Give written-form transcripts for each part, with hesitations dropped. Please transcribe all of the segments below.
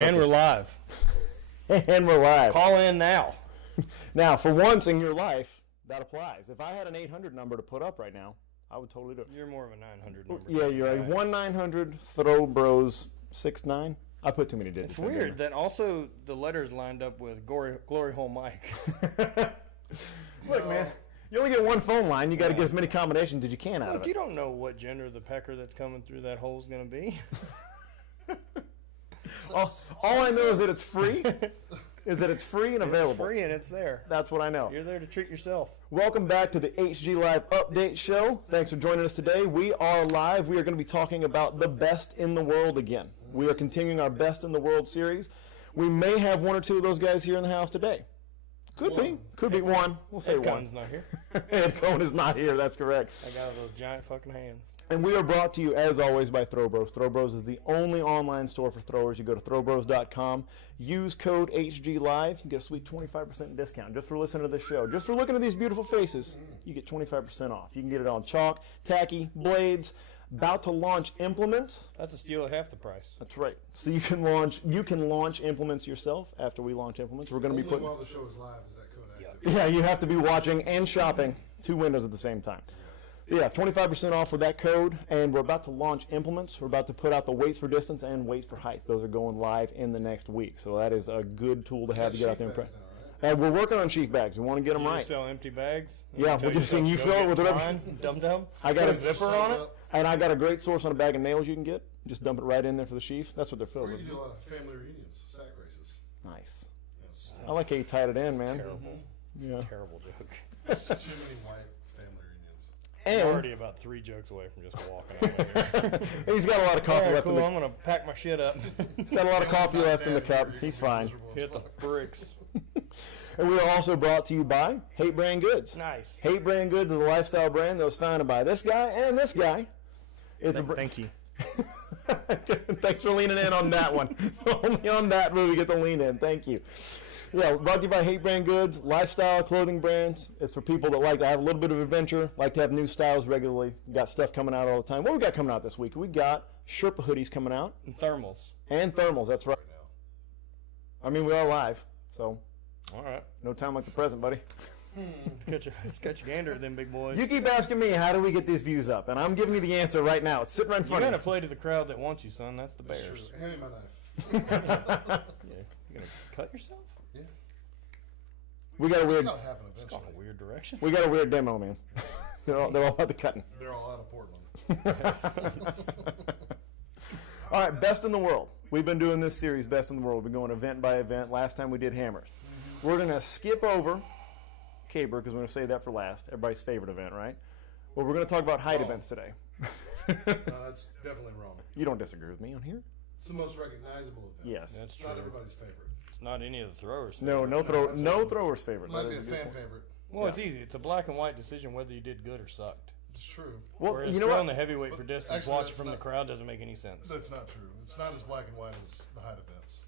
And we're live. And we're live. Call in now. Now, for once in your life, that applies. If I had an 800 number to put up right now, I would totally do it. You're more of a 900 number. Yeah, you're a 1-900 Throw Bros 69. I put too many digits. It's weird that also the letters lined up with Glory Hole Mike. Look, man, you only get one phone line. You got to get as many combinations as you can out of it. You don't know what gender the pecker that's coming through that hole is going to be. All I know is that it's free. Is that it's free and available. It's free and it's there. That's what I know. You're there to treat yourself. Welcome back to the HG Live Update Show. Thanks for joining us today. We are live. We are going to be talking about the best in the world again. We are continuing our Best in the World series. We may have one or two of those guys here in the house today. Could be. Could be one. We'll say Ed one. Cohn's not here. Ed Cohn is not here. That's correct. I got those giant fucking hands. And we are brought to you, as always, by Throw Bros. Throw Bros is the only online store for throwers. You go to throwbros.com, use code HGLive, you get a sweet 25% discount just for listening to this show. Just for looking at these beautiful faces, you get 25% off. You can get it on chalk, tacky, blades, about to launch implements. That's a steal at half the price. That's right. So you can launch implements yourself after we launch implements. We're going to be putting. While the show is live, is that code active? Yeah, you have to be watching and shopping two windows at the same time. So yeah, 25% off with that code, and we're about to launch implements. We're about to put out the weights for distance and weights for height. Those are going live in the next week, so that is a good tool to have to get out there and practice. We're working on sheaf bags. We want to get them right. You sell empty bags? Yeah, we're just saying you fill it with whatever. Dum-dum? I got a zipper on it? And I got a great source on a bag of nails you can get. Just dump it right in there for the sheaf. That's what they're filled Or with. you do a lot of family reunions, sack races. Nice. I like how you tied it in, man. Terrible. Yeah. It's a terrible joke. Too many white family reunions. I'm And already about 3 jokes away from just walking out of here. he's got a lot of coffee left cool. in the I'm going to pack my shit up. he's got a lot of coffee left in the cup. He's fine. Hit the bricks. And we are also brought to you by Hate Brand Goods. Nice. Hate Brand Goods is a lifestyle brand that was founded by this guy and this guy. It's Thank you. Thanks for leaning in on that one. Only on that will we get the lean in. Thank you. Yeah, brought to you by Hate Brand Goods, lifestyle clothing brands. It's for people that like to have a little bit of adventure, like to have new styles regularly. We got stuff coming out all the time. What we got coming out this week? We got Sherpa hoodies coming out. And thermals. And thermals, that's right. I mean, we are live, so All right. no time like the present, buddy. Let's catch your gander then, big boys. You keep asking me, how do we get these views up? And I'm giving you the answer right now. It's sitting right in You front got to of play to the crowd that wants you, son. That's the That's Bears. true. Hand me my knife. Yeah. You going to cut yourself? Yeah. We got a It's weird, gotta happen It's eventually. gone a weird direction. we got a weird demo, man. they're all about the cutting. They're all out of Portland. All right, best in the world. We've been doing this series, best in the world. We've been going event by event. Last time we did hammers. We're going to skip over caber because we're going to save that for last. Everybody's favorite event, right? Well, we're going to talk about height events today. No, that's definitely wrong. You don't disagree with me on here? It's the most recognizable event. Yes. That's It's true. not everybody's favorite. It's not any of the throwers. No, favorite. no throwers favorite. It might That be a is a good fan point. favorite. Well, it's easy. It's a black and white decision whether you did good or sucked. It's true. Well, Whereas you know throwing what? the heavyweight for But distance, actually, watching that's from the not- crowd doesn't make any sense. That's not true. It's not as black and white as the height events.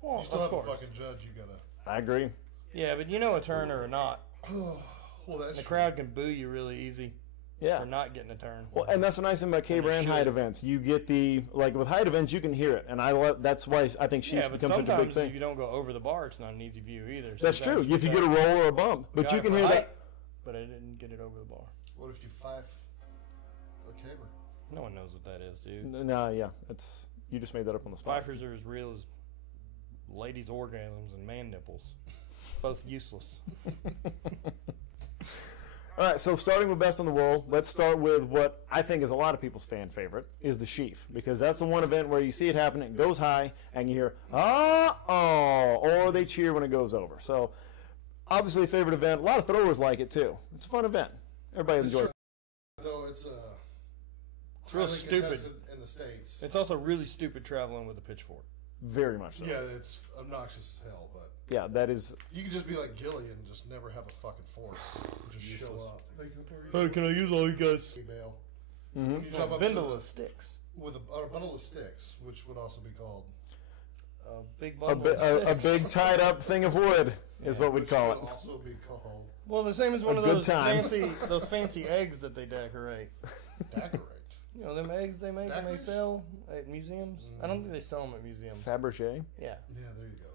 Well, You still of have course. a fucking judge you gotta. I agree. Yeah, but you know a turner or not. Well, that's The true. crowd can boo you really easy Yeah. for not getting a turn. Well, and that's the nice thing about caber and height events. You get the, like with height events, you can hear it. And that's why I think sheets Yeah, but become such a big sometimes if thing. you don't go over the bar, it's not an easy view either. That's true. Sometimes If you get a roll or a bump. But got you it can for hear height, that. But I didn't get it over the bar. What if you five a caber? No one knows what that is, dude. No, yeah. You just made that up on the spot. Fifers are as real as ladies' orgasms and man nipples. Both useless. All right, so starting with best in the world, let's start with what I think is a lot of people's fan favorite, is the sheaf. Because that's the one event where you see it happen, it goes high, and you hear, oh, or they cheer when it goes over. So, obviously a favorite event. A lot of throwers like it, too. It's a fun event. Everybody enjoys it. Though it's real highly stupid. contested in the States. It's also really stupid traveling with a pitchfork. Very much so. Yeah, it's obnoxious as hell, but Yeah, that is... you can just be like Gilly and just never have a fucking fork. Just show up. Hey, can I use all you guys? Bail. Mm-hmm. When you jump up Bindle to of sticks. with a bundle of sticks, which would also be called A big A, bundle of a sticks. big tied up thing of wood is what we'd which call would it. also be called Well, the same as one A of good those time. fancy eggs that they decorate. decorate. You know them eggs they make and they Daiquiris? sell at museums? I don't think they sell them at museums. Fabergé. Yeah. Yeah, there you go.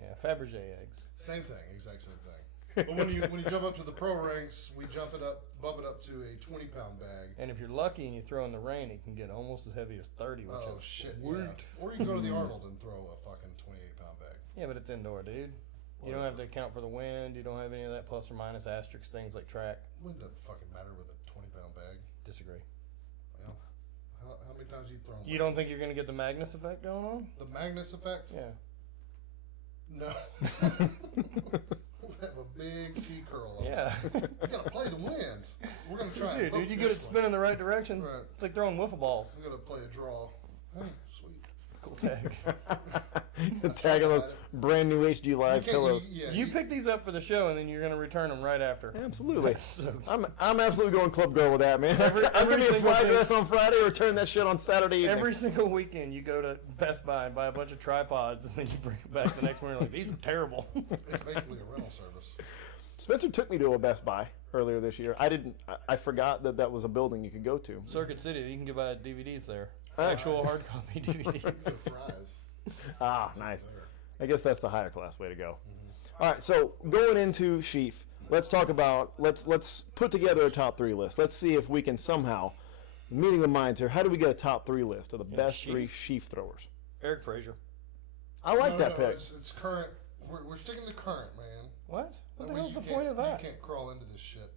Yeah, Fabergé eggs. Same thing, exact same thing. But when you jump up to the pro ranks, we bump it up to a 20-pound bag. And if you're lucky and you throw in the rain, it can get almost as heavy as 30, which Oh is shit! weird. Yeah. Or you can go to the Arnold and throw a fucking 28-pound bag. Yeah, but it's indoor, dude. You don't have to account for the wind. You don't have any of that plus or minus asterisk things like track. Wouldn't it fucking matter with a 20-pound bag? Disagree. Well, how many times you thrown? You don't think you're going to get the Magnus effect going on? The Magnus effect? Yeah. No. We'll have a big sea curl on. Yeah. You gotta play the wind. We're gonna try. Dude, you get it spinning the right direction. Right. It's like throwing wiffle balls. I'm gonna play a draw. Hey, sweet. Cool tag. Tag on those brand new HG Live pillows. You pick these up for the show, and then you're going to return them right after. Absolutely. So, I'm absolutely going club girl with that, man. I'm every gonna be a single fly thing- dress on Friday, return that shit on Saturday evening. every single weekend, you go to Best Buy and buy a bunch of tripods, and then you bring it back the next morning like, these are terrible. It's basically a rental service. Spencer took me to a Best Buy earlier this year. I forgot that was a building you could go to. Circuit City, you can buy DVDs there. Actual hard copy DVDs. The fries. Ah, nice. I guess that's the higher class way to go. All right, so going into Sheaf, let's talk about let's put together a top 3 list. Let's see if we can somehow, meeting the minds here, how do we get a top 3 list of the best Sheaf? 3 Sheaf throwers? Eric Frazier. I like that pick. It's current. We're sticking to current, man. What? What That the way hell's the you point of that? You can't crawl into this shit.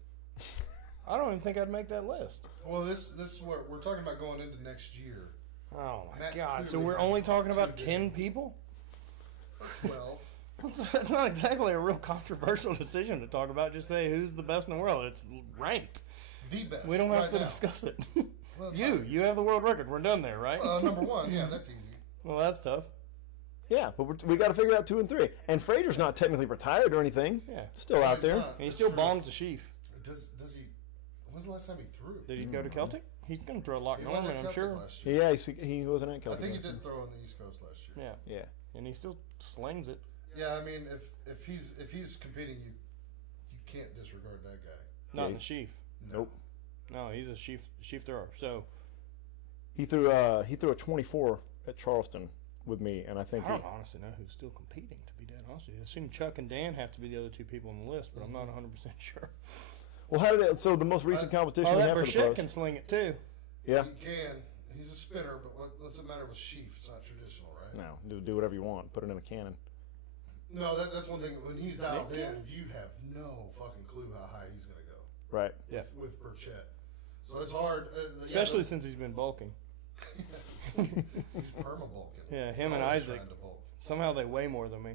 I don't even think I'd make that list. Well, this is what we're talking about going into next year. Oh my Matt God! So clearly we're has only talking about two 10 different- people? 12. That's not exactly a real controversial decision to talk about. Just say who's the best in the world. It's ranked. The best. We don't have right to now. discuss it. Well, that's You have the world record. We're done there, right? fine. Number 1, yeah, that's easy. Well, that's tough. Yeah, but we got to figure out 2 and 3. And Frazier's not technically retired or anything. Yeah. Still out He's there. not. And he That's still true. bombs the Sheaf. Does he? When's the last time he threw? Did he go to Celtic? He's going to throw Loch He went Norman, to I'm Celtic sure. last year. Yeah, he wasn't at I Celtic. think he did throw on the East Coast last year. Yeah. Yeah. And he still slings it. Yeah, I mean, if he's competing, you can't disregard that guy. Not Yeah. in the Sheaf. Nope. No, he's a Sheaf thrower. So, He threw a 24 at Charleston with me, and I think I don't honestly know who's still competing, to be dead honest with you. I assume Chuck and Dan have to be the other 2 people on the list, but I'm not 100% sure. Well, how did it? So the most recent competition Oh, we that have for the Burchett pros. can sling it too. Yeah. He can. He's a spinner, but what's the matter with Sheaf? It's not traditional, right? No, do whatever you want. Put it in a cannon. No, that's one thing. When he's dialed in, you have no fucking clue how high he's going to go. Right. Yeah. With Burchett. So it's hard. Especially since he's been bulking. He's perma-bulking. Yeah, him and Always Isaac. trying to bulk. Somehow they weigh more than me.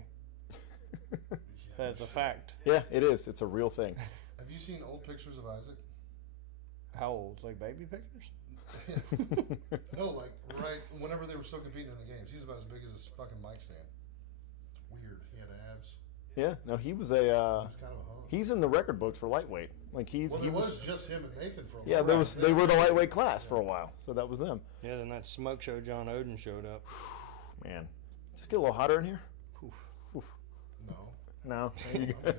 That's a fact. Yeah, it is. It's a real thing. Have you seen old pictures of Isaac? How old? Like baby pictures? No, like right whenever they were still competing in the games. He's about as big as this fucking mic stand. It's weird. He had abs. Yeah. No, he was a. He was kind of a hunk. He's in the record books for lightweight. Like he Well, it was. was just him and Nathan for a Yeah, while. there was. They were the lightweight class for a while, so that was them. Yeah, then that smoke show John Oden showed up. Man, just get a little hotter in here. Oof. No, No. I'm good.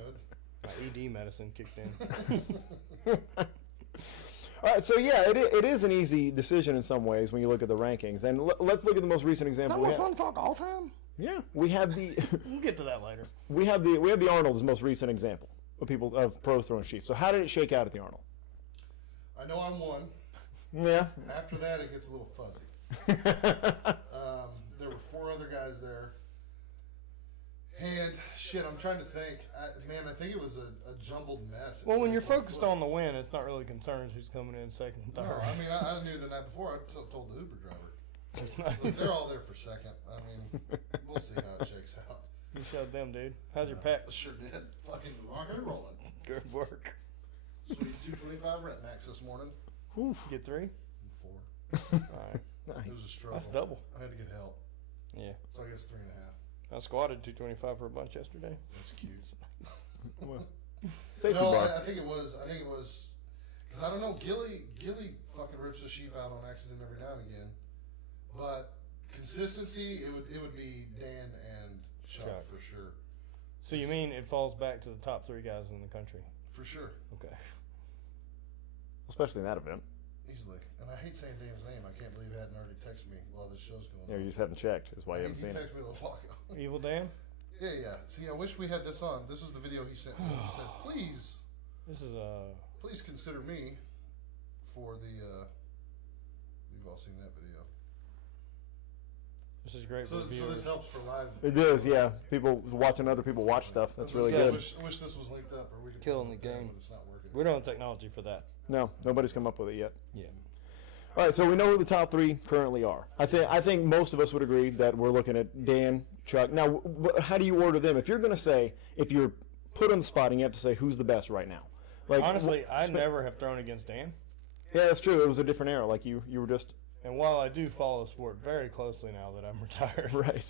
My ED medicine kicked in. All right, so yeah, it is an easy decision in some ways when you look at the rankings. And let's look at the most recent It's example. not more we have. fun to talk all time. Yeah, we have the We'll get to that later. we have the Arnold as the most recent example of people of pros throwing Sheaf. So how did it shake out at the Arnold? I know I'm one. Yeah. After that, it gets a little fuzzy. There were 4 other guys there. And shit, I'm trying to think. I think it was a jumbled mess. Well, when you're focused on the win, it's not really concerns who's coming in second and No, third. I mean, I knew the night before. I told the Uber driver. It's not. Look, they're all there for second. I mean, we'll see how it shakes out. You showed them, dude. How's your pec? Sure did. Fucking rock and rolling. Good work. Sweet 225 rent max this morning. Get 3? 4. All right. It was a struggle. That's double. I had to get help. Yeah. So I guess 3.5. I squatted 225 for a bunch yesterday. That's cute. Safety No, bar. I think it was because I don't know. Gilly fucking rips a sheep out on accident every now and again, but consistency it would be Dan and Chuck for sure. So you mean it falls back to the top 3 guys in the country? For sure. Okay. Especially in that event. Easily. And I hate saying Dan's name. I can't believe he hadn't already texted me while this show's going on. Yeah, you just haven't checked. Is why you haven't He seen it. texted me a little while ago. Evil Dan? Yeah. See, I wish we had this on. This is the video he sent me. He said, please, This is please consider me for the, we've all seen that video. this is great So for viewers. this helps for live. It does, yeah. People watching other people watch stuff. That's really I good. wish this was linked up, or we could Killing play the it, game. but it's not working. We don't have technology for that. No, nobody's come up with it yet. Yeah. All right, so we know who the top three currently are. I think most of us would agree that we're looking at Dan, Chuck. Now, how do you order them? If you're going to say, if you're put on the spot and you have to say who's the best right now, like Honestly, I never have thrown against Dan. yeah, that's true. It was a different era. Like you were just And while I do follow the sport very closely now that I'm retired, right.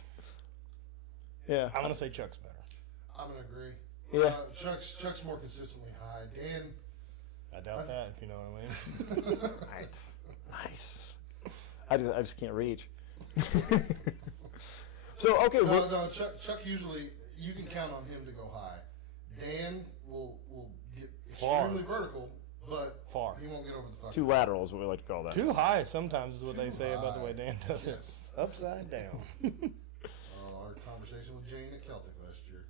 Yeah, I'm going to say Chuck's better. I'm gonna agree. Yeah. Chuck's more consistently high. Dan, I doubt that, if you know what I mean. right. Nice. I just can't reach. So okay, no, Chuck usually you can count on him to go high. Dan will get extremely vertical, but Far. he won't get over the fucking. two laterals, what we like to call that. Too high sometimes is what they Too say about the way high. Dan does Yes. it. Upside down. Our conversation with Jane at Celtic last year.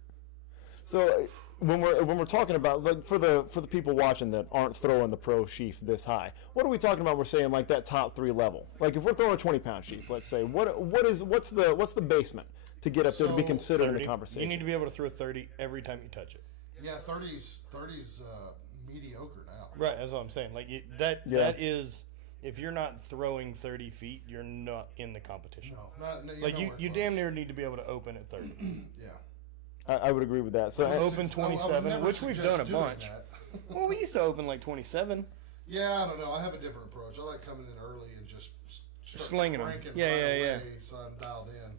So when we're talking about like for the people watching that aren't throwing the pro sheaf this high, what are we talking about? We're saying like that top three level. Like if we're throwing a 20-pound sheaf, let's say, what's the basement to get up there to be So, considered in 30. the conversation? You need to be able to throw 30 every time you touch it. Yeah, 30's mediocre now. Right, that's what I'm saying. Like that is, if you're not throwing 30 feet, you're not in the competition. No, you're Like you nowhere damn close. near need to be able to open at 30. Yeah. I would agree with that. So Open I would 27, never which we've suggest done a doing bunch. that. Well, we used to open like 27. Yeah, I don't know. I have a different approach. I like coming in early and just start Slinging 'em. cranking Yeah, right yeah, yeah. away so I'm dialed in.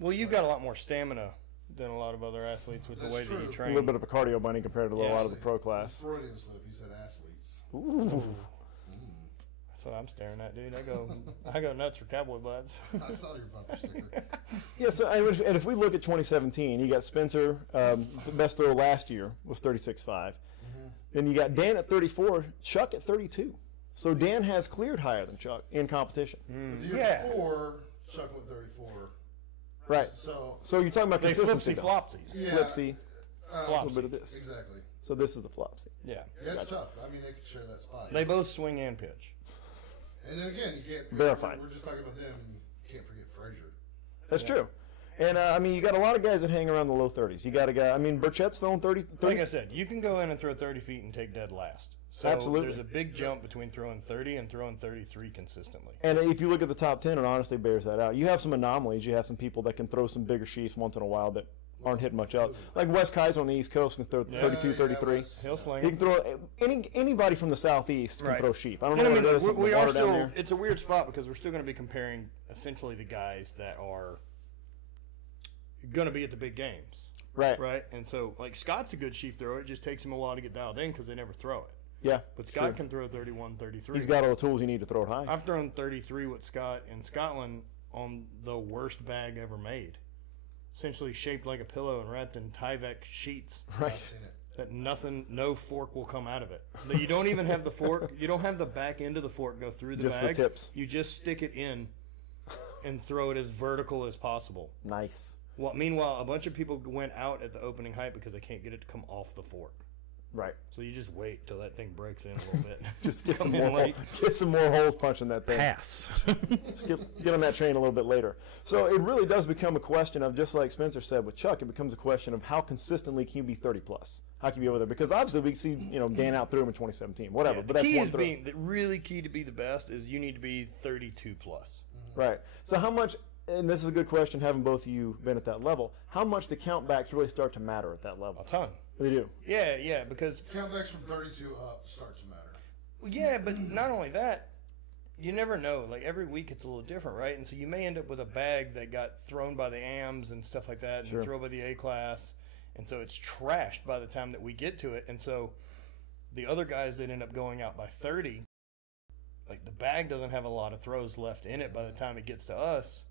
Well, you've got a lot more stamina than a lot of other athletes with the That's way that you true. a train. little bit of a cardio bunny compared to a lot of the pro class. Freudian slip. He said athletes. Ooh. That's what I'm staring at, dude. I go nuts for cowboy buds. I saw your bumper sticker. Yeah, so and if we look at 2017, you got Spencer, the best throw last year was 36.5. Then you got Dan at 34, Chuck at 32. So Dan has cleared higher than Chuck in competition. The year Yeah. before, Chuck went 34. Right. So, So you're talking about They consistency. flipsy though. flopsy. yeah. Flipsy, a little Flopsy. bit of this. Exactly. So this is the flopsy. Yeah. Yeah, it's tough. I mean, they could share that spot. They both swing and pitch. And then again, you can't. Verified. We're just talking about them. And you can't forget Frazier. That's true. And I mean, you got a lot of guys that hang around the low 30s. You got a guy. I mean, Burchett's throwing 30. Like I said, you can go in and throw 30 feet and take dead last. So Absolutely. there's a big jump between throwing 30 and throwing 33 consistently. And if you look at the top 10, it honestly bears that out. You have some anomalies. You have some people that can throw some bigger sheafs once in a while that aren't hitting much out. Like Wes Kaiser on the East Coast can throw 32, 33. He'll sling He it. can throw anybody from the Southeast can Right. throw sheep. I don't And know I what mean, it is. look, something we with are water down still. there. It's a weird spot because we're still going to be comparing essentially the guys that are going to be at the big games, Right. right? And so, like Scott's a good sheaf thrower. It just takes him a while to get dialed in because they never throw it. Yeah. But it's Scott true. can throw 31, 33. He's got all the tools you need to throw it high. I've thrown 33 with Scott in Scotland on the worst bag ever made. Essentially shaped like a pillow and wrapped in Tyvek sheets. I've Right. seen it. That no fork will come out of it. That you don't even have the fork. You don't have the back end of the fork go through the Just the bag. tips. You just stick it in and throw it as vertical as possible. Nice. Well, meanwhile, a bunch of people went out at the opening height because they can't get it to come off the fork. Right. So you just wait till that thing breaks in a little bit. Just get some Come in more late. get some more holes punching that thing. Pass. Just get on that train a little bit later. So it really does become a question of, just like Spencer said with Chuck, it becomes a question of how consistently can you be 30 plus? How can you be over there? Because obviously we see, Dan out through him in 2017, whatever. Yeah, but the that's key one is throw. the really key to be the best is you need to be 32 plus. Right. So how much, and this is a good question, having both of you been at that level, how much do countbacks really start to matter at that level? A ton. They do. Yeah, because Countbacks from 32 up start to matter. yeah, but not only that, you never know. Like every week it's a little different, right? And so you may end up with a bag that got thrown by the AMs and stuff like that, and Sure. thrown by the A class, and so it's trashed by the time that we get to it. And so the other guys that end up going out by 30, like the bag doesn't have a lot of throws left in it by the time it gets to us,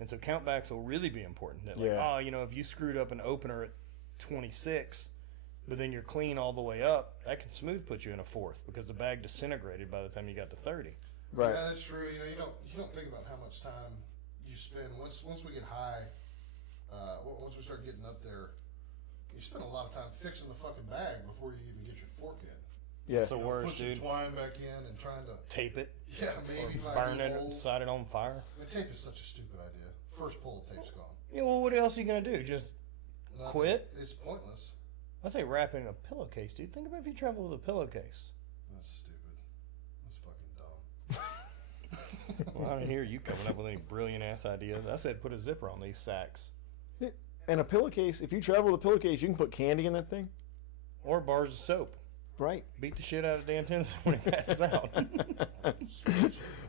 and so countbacks will really be important. That like, Yeah. if you screwed up an opener at 26. But then you're clean all the way up, that can smooth put you in a fourth because the bag disintegrated by the time you got to 30. Right. Yeah, that's true. You know, you don't think about how much time you spend once we get high. Once we start getting up there, you spend a lot of time fixing the fucking bag before you even get your fork in. Yeah. It's the worst, pushing dude. twine back in and trying to Tape it. Yeah, maybe Burn it, set it on fire. The tape is such a stupid idea. First pull, tape's gone. Yeah, well, what else are you gonna do? Just Nothing. quit? It's pointless. I say wrap it in a pillowcase, dude. Think about if you travel with a pillowcase. That's stupid. That's fucking dumb. Well, I didn't hear you coming up with any brilliant ass ideas. I said put a zipper on these sacks. And a pillowcase, if you travel with a pillowcase, you can put candy in that thing. Or bars of soap. Right. Beat the shit out of Dan Tennyson when he passes out.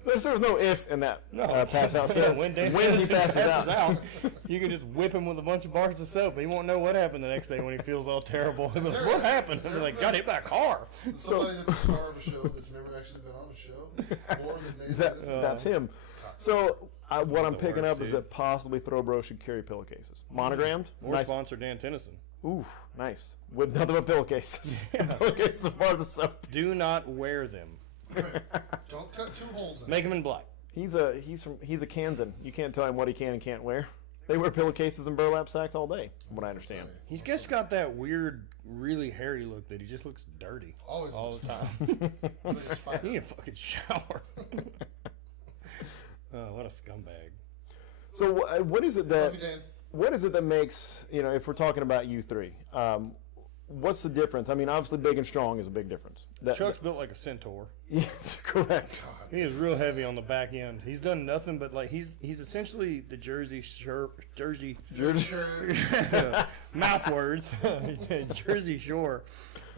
There's no if in that pass out sentence. When Dan he Tennyson passes out. you can just whip him with a bunch of bars of soap. He won't know what happened the next day when he feels all terrible. He'll be like, what happened? He'll be like, got hit by a car. Somebody that's a star of a show that's never actually been on a show. More than That's him. So what I'm picking worst, up is dude. that possibly Throwbro should carry pillowcases. Monogrammed. Or Nice. sponsor Dan Tennyson. Ooh, nice. With nothing but pillowcases. Pillowcases are part of the soap. Do not wear them. Don't cut 2 holes in Make them in black. He's a Kansan. You can't tell him what he can and can't wear. They wear pillowcases and burlap sacks all day, from what I understand. He's just got that weird, really hairy look that he just looks dirty Always all looks the time. like a spider. He need a fucking shower. Oh, what a scumbag. So what is it that Love you, Dan. what is it that makes, if we're talking about you three, what's the difference? I mean, obviously big and strong is a big difference. Chuck's built like a centaur. Yes, correct. He is real heavy on the back end. He's done nothing but like he's essentially the Jersey mouth words Jersey Shore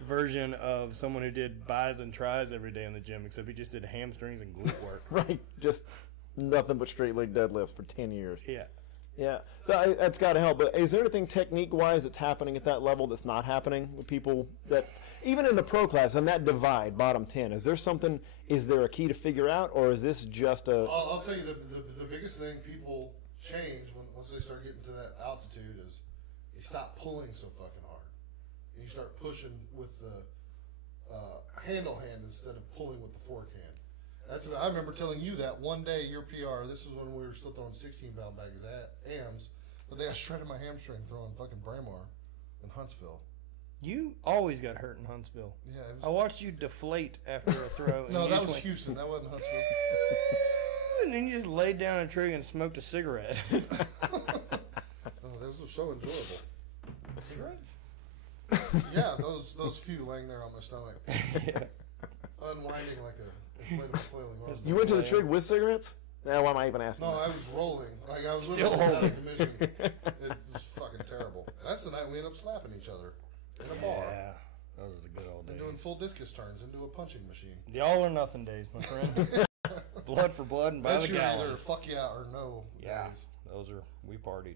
version of someone who did buys and tries every day in the gym, except he just did hamstrings and glute work. Right, just nothing but straight leg deadlifts for 10 years. Yeah. Yeah, so that's got to help. But is there anything technique-wise that's happening at that level that's not happening with people that, even in the pro class, and that divide, bottom 10, is there something, is there a key to figure out, or is this just a... I'll tell you, the biggest thing people change once they start getting to that altitude is you stop pulling so fucking hard. And you start pushing with the handle hand instead of pulling with the fork hand. I remember telling you that one day, your PR, this was when we were still throwing 16-pound bags at AMs, the day I shredded my hamstring throwing fucking Bramar in Huntsville. You always got hurt in Huntsville. Yeah, it was, I watched you deflate after a throw. And no, you that just was went, Houston. That wasn't Huntsville. and then you just laid down a tree and smoked a cigarette. Oh, those were so enjoyable. Cigarettes? Yeah, those few laying there on my stomach, Yeah. unwinding like a inflatable flailing rod. You went to the trig with cigarettes? Now, why am I even asking No, that? I was rolling. Like I was Still literally out holding. of commission. It was fucking terrible. That's the night we ended up slapping each other in a bar. Yeah. Those are the good old And days. doing full discus turns into a punching machine. The all or nothing days, my friend. Blood for blood and by That's the your either gallons. fuck yeah or no. Yeah. days. Those are, we partied.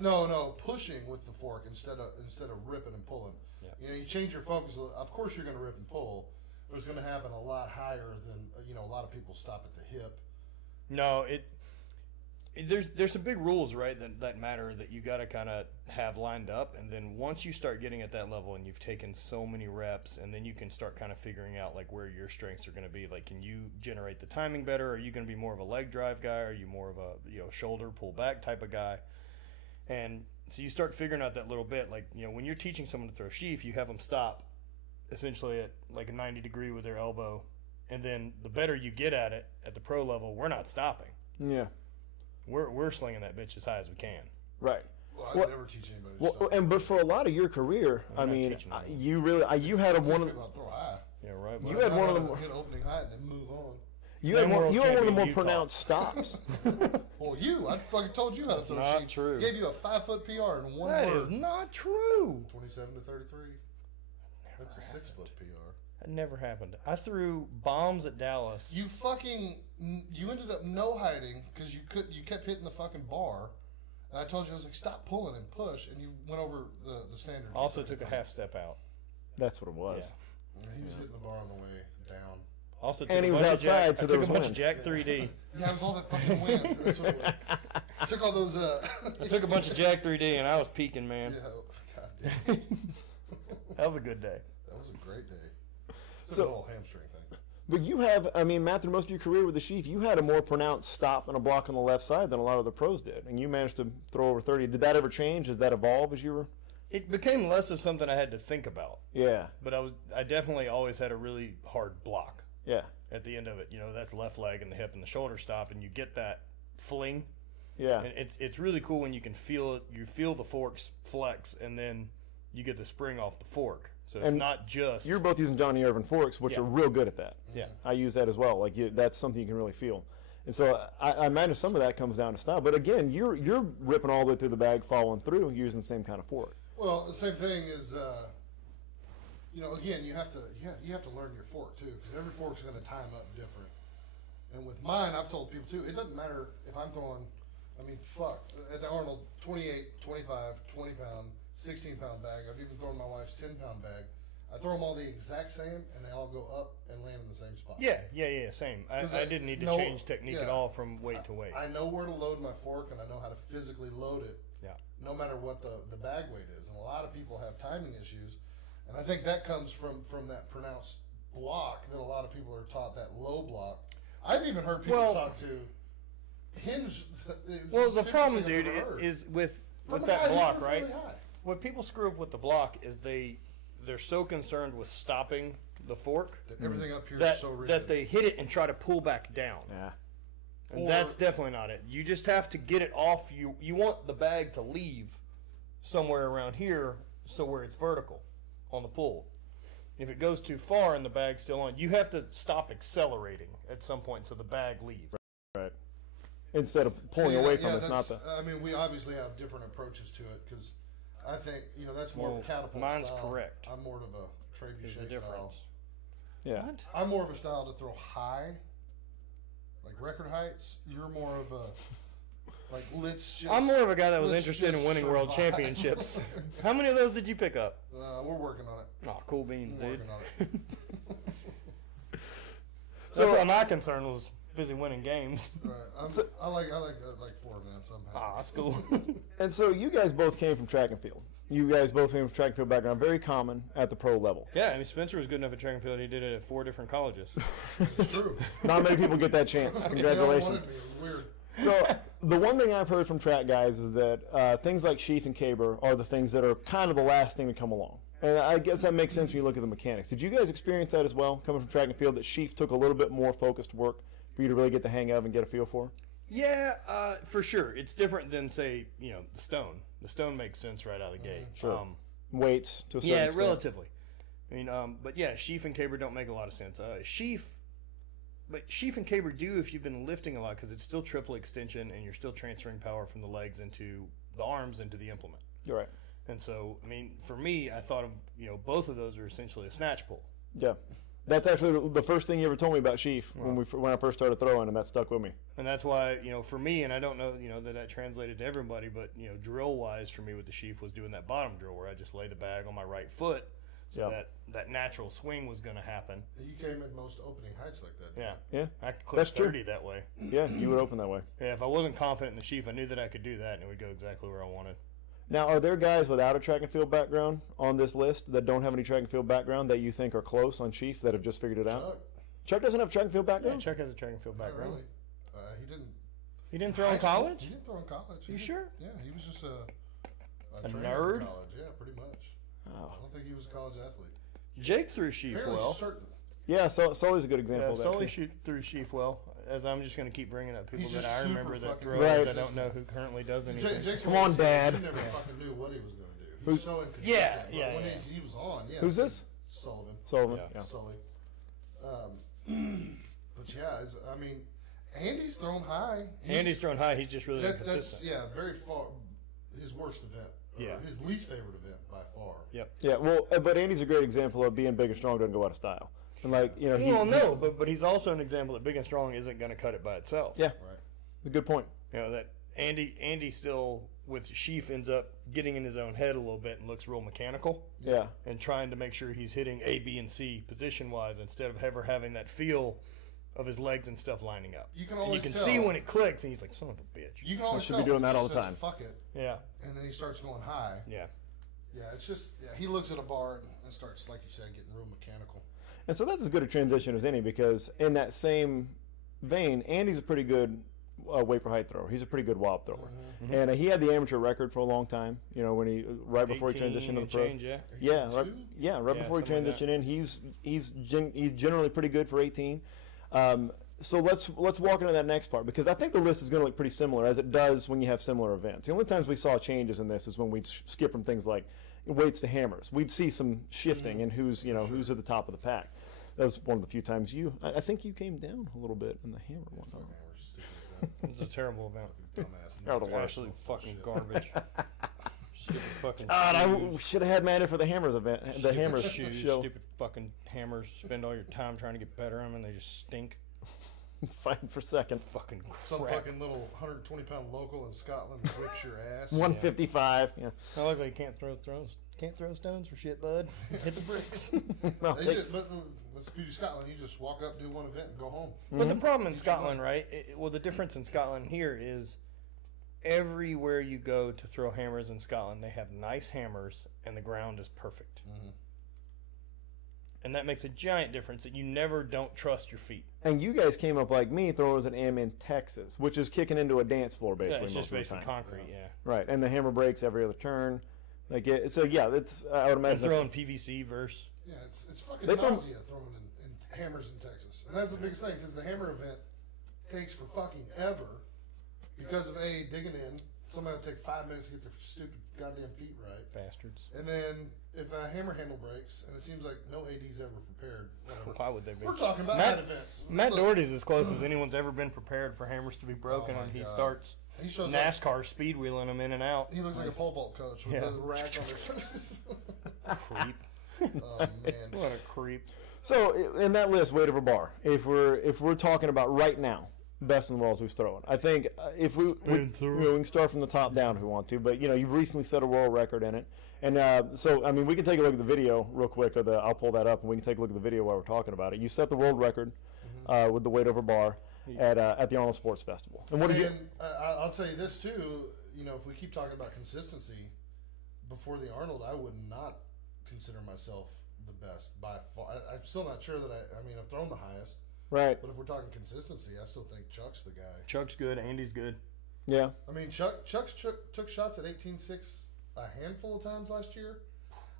No, pushing with the fork instead of ripping and pulling. Yeah. You know, you change your focus. Of course, you're going to rip and pull, but it's going to happen a lot higher than a lot of people stop at the hip. No, there's some big rules, right, that matter that you got to kind of have lined up, and then once you start getting at that level and you've taken so many reps, and then you can start kind of figuring out like where your strengths are going to be. Like, can you generate the timing better? Are you going to be more of a leg drive guy? Are you more of a shoulder pull back type of guy? And so you start figuring out that little bit. Like, when you're teaching someone to throw sheaf, you have them stop essentially at like a 90 degree with their elbow. And then the better you get at it at the pro level, we're not stopping. Yeah. We're slinging that bitch as high as we can. Right. Well, I Well- would never teach anybody to stop. But for a lot of your career, I'm I not mean, teaching anyone. you really, you had Teach one of people how to throw high. Yeah, right. You Well, had one of them. Hit opening height and then move on. You had World one of the champion more Utah. pronounced stops. Well, I fucking told you how to throw not sheep. true. Gave you a 5-foot PR in one that word. is not true. 27 to 33. That's a 6-foot PR. That never happened. I threw bombs at Dallas. You ended up no hiding because you kept hitting the fucking bar. And I told you, I was like, stop pulling and push, and you went over the standard. Also took a half step out. That's what it was. Yeah. He was hitting the bar on the way down. Also took And a he was bunch outside, of so Jack, there I was took a bunch wind. of Jack 3D. Yeah, it was all that fucking wind. That's what it was. Took all those. I took a bunch of Jack 3D and I was peaking, man. Yeah, God damn. That was a good day. That was a great day. It's So- the whole hamstring thing. But you have, I mean, Matt, through most of your career with the Sheaf, you had a more pronounced stop and a block on the left side than a lot of the pros did, and you managed to throw over 30. Did that ever change? Did that evolve as you were? It became less of something I had to think about. Yeah. But I definitely always had a really hard block. Yeah. At the end of it, that's left leg and the hip and the shoulder stop, and you get that fling. Yeah. And it's really cool when you can feel it. You feel the forks flex, and then you get the spring off the fork. So it's not just. You're both using Johnny Irvin forks, which are real good at that. Yeah. I use that as well. Like that's something you can really feel. And so I imagine some of that comes down to style. But again, you're ripping all the way through the bag, following through, using the same kind of fork. Well, the same thing is, again, you have to learn your fork too, because every fork's going to time up different. And with mine, I've told people too, it doesn't matter if I'm throwing. I mean, fuck, at the Arnold 28, 25, 20 pound, 16 pound bag. I've even thrown my wife's 10 pound bag. I throw them all the exact same, and they all go up and land in the same spot. Yeah, same. I didn't need to change technique at all from weight to weight. I know where to load my fork, and I know how to physically load it. Yeah. No matter what the bag weight is, and a lot of people have timing issues, and I think that comes from that pronounced block that a lot of people are taught, that low block. I've even heard people talk to hinge. Well, the problem, dude, is with that block, right? Really high. What people screw up with the block is they're so concerned with stopping the fork That everything up here is so rigid. that they hit it and try to pull back down. Yeah. And that's definitely not it. You just have to get it off. You want the bag to leave somewhere around here, so where it's vertical on the pull. If it goes too far and the bag's still on, you have to stop accelerating at some point so the bag leaves. Right. Instead of pulling away from it, it's not the. I mean, we obviously have different approaches to it because I think that's more of a catapult mine's style. correct. I'm more of a trebuchet The difference. style. Yeah. What? I'm more of a style to throw high, like record heights. You're more of a like let's just. I'm more of a guy that was let's interested in just winning world survive. championships. How many of those did you pick up? We're working on it. Oh, cool beans, We're dude. working on it. That's all my concern was busy winning games. Right. I like 4 events. I'm happy. Ah, that's cool. And so you guys both came from track and field. You guys both came from track and field background, very common at the pro level. Yeah, I mean, Spencer was good enough at track and field. He did it at 4 different colleges. It's true. Not many people get that chance. Congratulations. They all wanted me. It was weird. So the one thing I've heard from track guys is that things like Sheaf and Caber are the things that are kind of the last thing to come along. And I guess that makes sense when you look at the mechanics. Did you guys experience that as well, coming from track and field, that Sheaf took a little bit more focused work for you to really get the hang of and get a feel for? Yeah, for sure. It's different than, say, the stone. The stone makes sense right out of the gate. Sure. Weights to a certain extent. Relatively. I mean, but yeah, Sheaf and Caber don't make a lot of sense. Sheaf and Caber do if you've been lifting a lot, because it's still triple extension and you're still transferring power from the legs into the arms into the implement. You're right. And so, I mean, for me, I thought of, both of those are essentially a snatch pull. Yeah. That's actually the first thing you ever told me about Sheaf when I first started throwing, and that stuck with me. And that's why, for me, and I don't know, that translated to everybody, but, drill-wise for me with the Sheaf was doing that bottom drill where I just lay the bag on my right foot so that natural swing was going to happen. You came in most opening heights like that. Yeah. Yeah. I could clip That's true. 30 that way. Yeah, you would open that way. Yeah, if I wasn't confident in the Sheaf, I knew that I could do that, and it would go exactly where I wanted. Now, are there guys without a track and field background on this list that don't have any track and field background that you think are close on Sheaf that have just figured it out? Chuck doesn't have a track and field Yeah, background? Chuck has a track and field Not background. really. He didn't. He didn't throw in High school, college? He didn't throw in college. You sure? Yeah, he was just a A trainer nerd? in college. Yeah, pretty much. Oh. I don't think he was a college athlete. Jake threw Sheaf Fairly well. certain. Yeah, Sully's a good example Yeah, of that, Sully too. threw Sheaf well. As I'm just going to keep bringing up people He's that just I super remember that fucking throw Right. that I don't know who currently does anything. Jake's Come one on, of those guys Dad. who never fucking knew what he was going to do. He was so inconsistent. Yeah, but yeah, when yeah. he was on, yeah. Who's this? Sullivan. Sullivan. Yeah. Yeah. Sully. But yeah, I mean, Andy's thrown high. Andy's thrown high. He's just really That's inconsistent. very far his worst event. Or Yeah. his least favorite event by far. Yep. Yeah, well, but Andy's a great example of being big and strong doesn't go out of style. And like, Well, no, but he's also an example that big and strong isn't going to cut it by itself. Yeah, Right. a good point. That Andy still with Sheaf ends up getting in his own head a little bit and looks real mechanical. Yeah. And trying to make sure he's hitting A, B, and C position wise instead of ever having that feel of his legs and stuff lining up. You can and always you can tell. see when it clicks, and he's like, "Son of a bitch." You can always should be tell doing when that he all the says, time. Fuck it, Yeah, and then he starts going high. yeah. Yeah, it's just he looks at a bar and starts, like you said, getting real mechanical. And so that's as good a transition as any, because in that same vein, Andy's a pretty good weight for height thrower. He's a pretty good wob thrower. Mm-hmm. And he had the amateur record for a long time, you know, when he right before he transitioned to the pro. Change, Right before he transitioned in, he's generally pretty good for 18. So let's walk into that next part, because I think the list is going to look pretty similar as it does when you have similar events. The only times we saw changes in this is when we'd skip from things like weights to hammers. We'd see some shifting in who's at the top of the pack. That was one of the few times I think you came down a little bit in the hammer one. It's a terrible event. Dumbass. Oh, the worst. Absolute fucking garbage. Stupid fucking God, I shoes. should have had Mander for the hammers event. The Stupid hammers shoes, show. stupid fucking hammers. Spend all your time trying to get better at them, and they just stink. Fighting for second. Fucking crap. Some fucking little 120-pound local in Scotland whips your ass. 155. Yeah. I look like you can't throw stones for shit, bud. Hit the bricks. I'll They take- just, but let's be Scotland. You just walk up, do one event, and go home. But the problem in Scotland, right? The difference in Scotland here is everywhere you go to throw hammers in Scotland, they have nice hammers, and the ground is perfect. And that makes a giant difference that you never don't trust your feet. And you guys came up like me throwing as an AM in Texas, which is kicking into a dance floor Yeah, basically it's most just of the basically time. concrete, yeah. Right, and the hammer breaks every other turn. Like it's I would And imagine that's throwing PVC verse. Yeah, it's fucking They throw- nausea throwing in hammers in Texas. And that's the biggest thing, because the hammer event takes for fucking ever because of digging in. Somebody will take 5 minutes to get their stupid goddamn feet right. Bastards. And then if a hammer handle breaks, and it seems like no AD's ever prepared, whatever. Why would they be? We're talking about Matt- that events. Matt Look, Doherty's as close as anyone's ever been prepared for hammers to be broken, Oh my and he God. starts he shows up, NASCAR speed wheeling them in and out. he looks like a pole vault coach with Yeah. the rack on his Creep. Oh, man. What a creep. So in that list, weight over bar. If we're talking about right now, best in the world who's throwing. I think if we can start from the top down if we want to, but you've recently set a world record in it, and so I mean we can take a look at the video real quick, or I'll pull that up and we can take a look at the video while we're talking about it. You set the world record with the weight over bar at the Arnold Sports Festival. And what did you? I'll tell you this too. If we keep talking about consistency, before the Arnold, I would not consider myself the best by far. I'm still not sure that I mean, I've thrown the highest. Right. But if we're talking consistency, I still think Chuck's the guy. Chuck's good. Andy's good. Yeah. I mean, Chuck took shots at 18.6 a handful of times last year.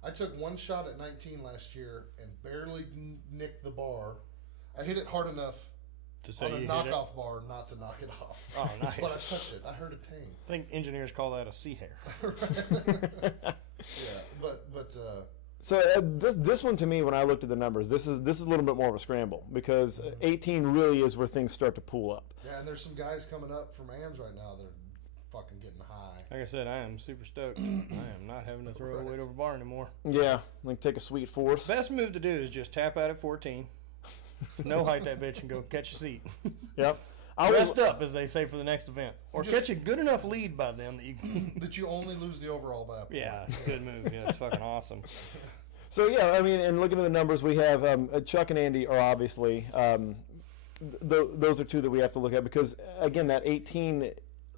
I took one shot at 19 last year and barely nicked the bar. I hit it hard enough To say on a you hit it. knockoff bar not to knock it off. Oh, nice. But I touched it. I heard a ting. I think engineers call that a sea hair. Yeah, but So this one to me, when I looked at the numbers, this is a little bit more of a scramble, because 18 really is where things start to pool up. yeah, and there's some guys coming up from AMs right now that are fucking getting high. Like I said, I am super stoked. I am not having to throw a weight over bar anymore. Yeah, like take a sweet fourth. Best move to do is just tap out at 14. No height that bitch and go catch a seat. Yep. Rest up, as they say, for the next event. Or Just- catch a good enough lead by them that you can. That you only lose the overall by a point. Yeah, it's a good move. Yeah, it's fucking awesome. So yeah, I mean, and looking at the numbers, we have Chuck and Andy are obviously those are two that we have to look at, because again, that 18,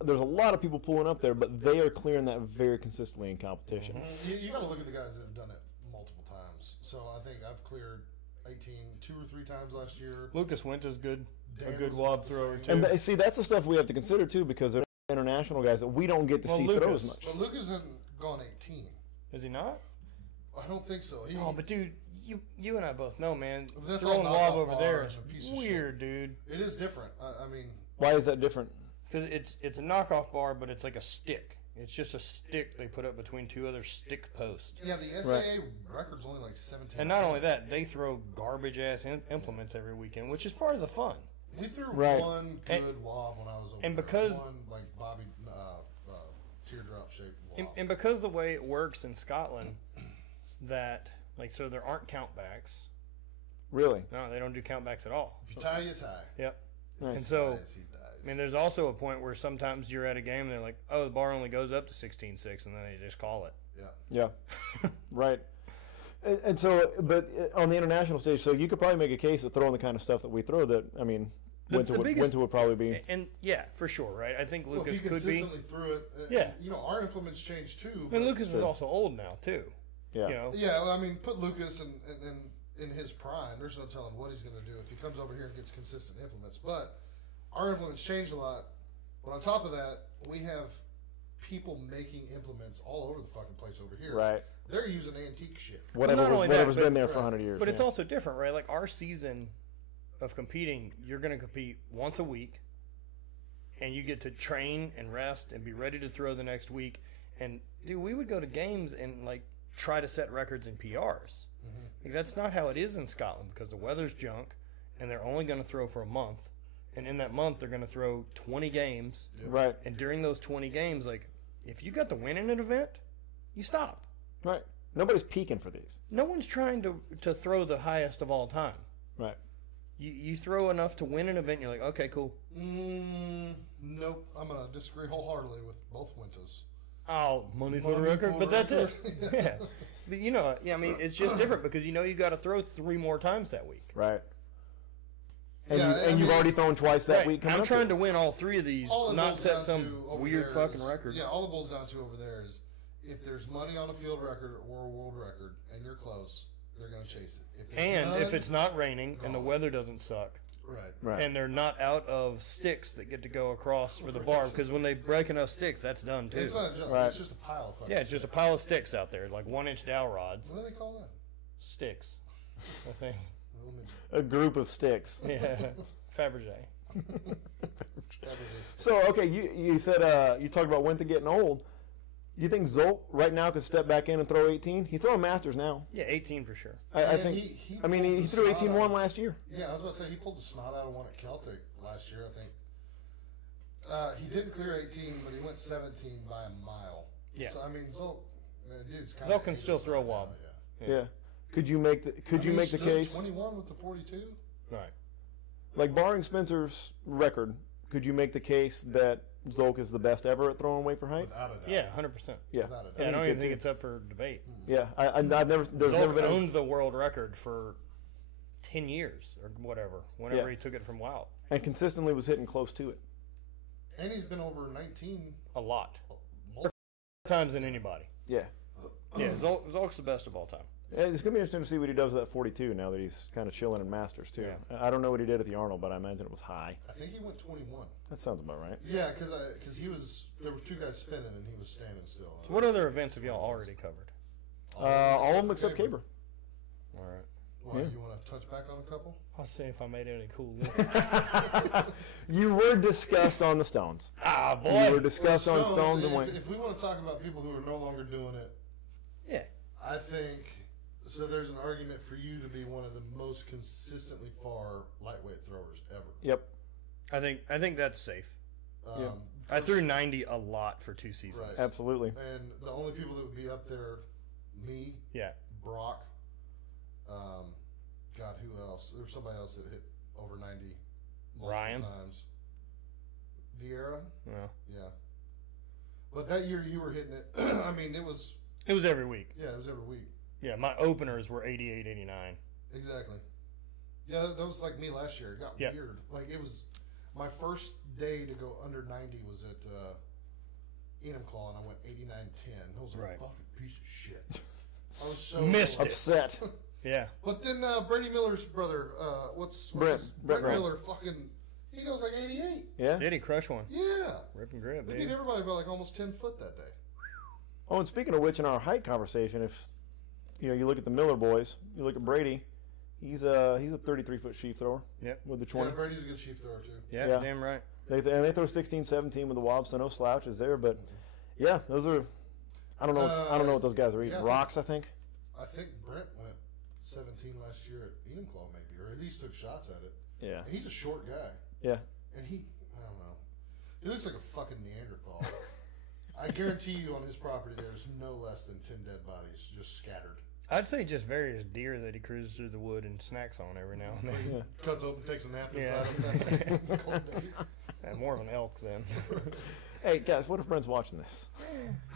there's a lot of people pulling up there, but they are clearing that very consistently in competition. You got to look at the guys that have done it multiple times. So I think I've cleared 18 2 or 3 times last year. Lucas Wint is good. A Dan good was wob about the thrower, same. too. And see, that's the stuff we have to consider too, because they're international guys that we don't get to Well, see Lucas- throw as much. But Lucas hasn't gone 18. Is he not? I don't think so. Oh, but dude, you and I both know, man. That's Throwing all wob knockoff over there bar is and a piece of weird, dude. it is different. I mean, Why is that different? Because it's a knockoff bar, but it's like a stick. It's just a stick they put up between two other stick posts. yeah, the SAA record's only like 17. And not only that, they throw garbage ass implements every weekend, which is part of the fun. We threw Right. one good And- wob when I was over and there. because- one like Bobby teardrop shaped wob. And because the way it works in Scotland, that so there aren't countbacks. Really? No, they don't do countbacks at all. If you tie, you tie. Yep. Nice. And so, He dies. I mean, there's also a point where sometimes you're at a game and they're like, "Oh, the bar only goes up to 16.6," and then they just call it. Yeah. Yeah. Right. And so, but on the international stage, so you could probably make a case of throwing the kind of stuff that we throw that, I mean, Winter would probably be. And yeah, for sure, right? I think Well, Lucas if you could be. consistently threw it, Yeah. our implements changed too. I mean, Lucas is also old now too. Yeah. You know, Yeah, well, I mean, put Lucas and in his prime. There's no telling what he's going to do if he comes over here and gets consistent implements. But our implements change a lot. But on top of that, we have people making implements all over the fucking place over here. Right. They're using antique shit. Whatever's been there for 100 years. But it's also different, right? Like our season of competing, you're going to compete once a week, and you get to train and rest and be ready to throw the next week. And dude, we would go to games and like try to set records and PRs. Like, that's not how it is in Scotland because the weather's junk, and they're only going to throw for a month. And in that month, they're going to throw 20 games. Yep. Right. And during those 20 games, like, if you got to win in an event, you stop. Right. Nobody's peaking for these. No one's trying to throw the highest of all time. Right. You throw enough to win an event, you're like, okay, cool. Nope. I'm going to disagree wholeheartedly with both winters. Oh, money for the record, but that's it. Yeah. But I mean, it's just different because you got to throw 3 more times that week. Right. And, Yeah, you've already thrown twice that Right. week. I'm trying to win all 3 of these, All it not boils set down some to over weird there fucking is- record. Yeah, all it boils down to over there is if there's money on a field record or a world record and you're close, they're going to chase it. If there's And none, if it's not raining and the gone. weather doesn't suck, Right. and they're not out of sticks that get to go across for the bar, because when they break enough sticks, that's done too. It's not a jump. Right. It's just a pile of fucking Yeah, it's just a pile of sticks out there, like 1-inch dowel rods. What do they call that? Sticks, I think. Well, let me- A group of sticks. Yeah, Fabergé. that was just- So, okay, you said you talked about Winter getting old. Do you think Zolk right now could step back in and throw 18? He's throwing Masters now. Yeah, 18 for sure. I Yeah, think. he I mean, pulled he the threw snot 18-1 out. last year. Yeah, I was about to say he pulled the snot out of one at Celtic last year, I think. He didn't clear 18, but he went 17 by a mile. Yeah. So I mean, Zolk, dude's kind Zolk can still throw wob. Yeah. Yeah. Could you make the case 21 with the 42? Right. like barring Spencer's record? Could you make the case that Zolk is the best ever at throwing weight for height? Without a doubt. Yeah, 100%. Yeah. Without a doubt. Yeah, I don't he even could think too. it's up for debate. Yeah, I've never. There's never Zolk been. owned the world record for 10 years or whatever, whenever Yeah. he took it from Wild. And consistently was hitting close to it. And he's been over 19 A lot. multiple Times than anybody. Yeah. Yeah, Zolk's the best of all time. And it's gonna be interesting to see what he does with that 42 now that he's kind of chilling in Masters too. Yeah. I don't know what he did at the Arnold, but I imagine it was high. I think he went 21. That sounds about right. Yeah, because he was there were 2 guys spinning and he was standing still. So what other events have y'all already covered? All of them except Caber. All right. Why, Yeah. you want to touch back on a couple? I'll see if I made any cool lists. You were discussed on the Stones. Ah, You were boy. discussed on So, Stones and if, went. if we want to talk about people who are no longer doing it, Yeah. I think so. There's an argument for you to be one of the most consistently far lightweight throwers ever. Yep. I think that's safe. Yeah. I threw 90 a lot for 2 seasons. Right. Absolutely. And the only people that would be up there, me, Yeah. Brock, God, who else? There was somebody else that hit over 90 multiple Ryan? times. Vieira? Yeah. Yeah. But that year you were hitting it. I mean, it was every week. yeah, it was every week. Yeah, my openers were 88, 89. Exactly. Yeah, that was like me last year. It got Yeah. weird. Like it was my first day to go under 90 was at Enumclaw, and I went 89.10. I was like, Right. fucking piece of shit. I was so Missed it. Upset. Yeah. But then Brady Miller's brother, what's Brett Grant. Miller? Fucking, he goes like 88. Yeah. Did he crush one? Yeah, Rip and grip, they beat dude. everybody by like almost 10 foot that day. Oh, and speaking of which, in our height conversation, if you look at the Miller boys, you look at Brady, he's a 33-foot sheaf thrower. Yep. With the 20. Yeah, Brady's a good sheep thrower too. Yeah, Yeah. damn right. And they throw 16, 17 with the wob, so no slouches there. But yeah, those are. I don't know. I don't know what those guys are eating. yeah, Rocks, I think. I think Brent went 17 last year at Enumclaw maybe, or at least took shots at it. Yeah. And he's a short guy. Yeah. And I don't know. He looks like a fucking Neanderthal. I guarantee you on his property there's no less than 10 dead bodies just scattered. I'd say just various deer that he cruises through the wood and snacks on every now and then. Cuts open, takes a nap Yeah. inside of that. Cold days. Yeah, more of an elk then. Hey guys, what if Brent's watching this?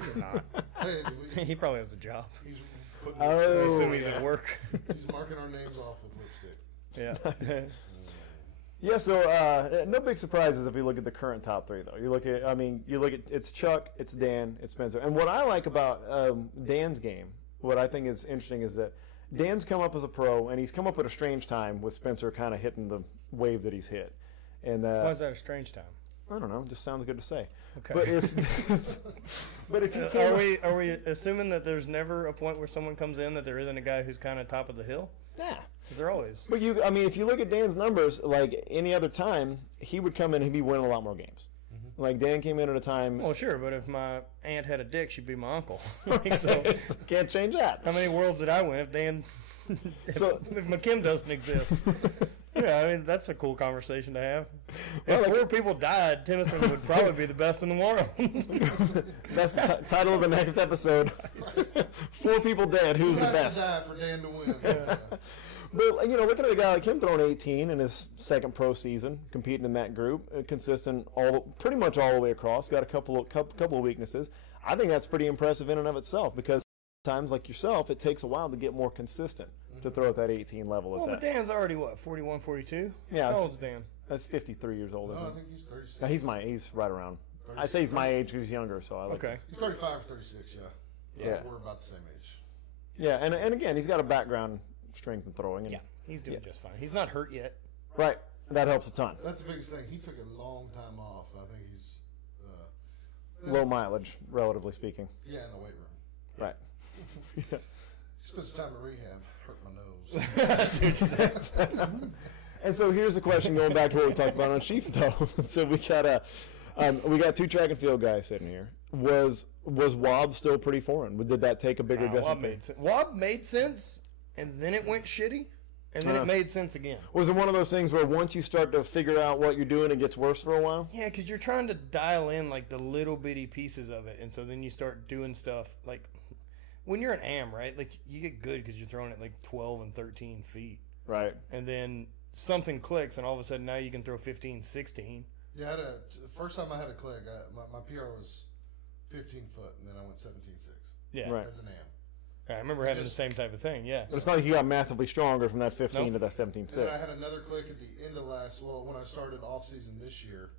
He's not. Hey, He probably has a job. he's putting I Oh, assume he's yeah. at work. he's marking our names off with lipstick. Yeah. Yeah. So no big surprises if you look at the current top 3 though. You look at it's Chuck, it's Dan, it's Spencer. And what I like about Dan's game, what I think is interesting is that Dan's come up as a pro, and he's come up at a strange time with Spencer kind of hitting the wave that he's hit. And Why is that a strange time? I don't know. Just sounds good to say. Okay. But if you came are we assuming that there's never a point where someone comes in that there isn't a guy who's kind of top of the hill? Yeah. They're always. But if you look at Dan's numbers, like any other time, he would come in and he'd be winning a lot more games. Mm-hmm. Like Dan came in at a time. Well, sure, but if my aunt had a dick, she'd be my uncle. Like, so can't change that. How many worlds did I win if Dan? if McKim doesn't exist? Yeah, I mean that's a cool conversation to have. If 4 people died, Tennyson would probably be the best in the world. That's the title of the next episode. 4 people dead. Who's the best? To die for Dan to win. Yeah. But looking at a guy like him throwing 18 in his second pro season, competing in that group, consistent pretty much all the way across. Got a couple of weaknesses. I think that's pretty impressive in and of itself because times like yourself, it takes a while to get more consistent to throw at that 18 level. Well, but Dan's already what, 41, 42? Yeah. How old's Dan? That's 53 years old. No, I think he's 36. No, he's right around. 36. I say he's my age because he's younger, so I like. Okay. He's 35 or 36. Yeah. Yeah. We're about the same age. Yeah, and again, he's got a background strength in throwing. And, yeah, he's doing just fine. He's not hurt yet. Right. That helps a ton. That's the biggest thing. He took a long time off. I think he's low mileage, relatively speaking. Yeah, in the weight room. Right. Yeah. Spent some time in rehab. Hurt my nose. And so here's a question going back to what we talked about on Sheaf, though. So we got 2 track and field guys sitting here. Was Wob still pretty foreign? Did that take a bigger adjustment? Wob made sense, and then it went shitty, and then it made sense again. Was it one of those things where once you start to figure out what you're doing, it gets worse for a while? Yeah, because you're trying to dial in like the little bitty pieces of it, and so then you start doing stuff like when you're an am, right? Like you get good because you're throwing it like 12 and 13 feet, right? And then something clicks, and all of a sudden now you can throw 15, 16. Yeah, the first time I had a click, my PR was 15 foot, and then I went 17.6. Yeah, right. As an am. I remember having the same type of thing, yeah. But it's not like you got massively stronger from that 15 to that 17.6. And I had another click at the end of when I started off season this year,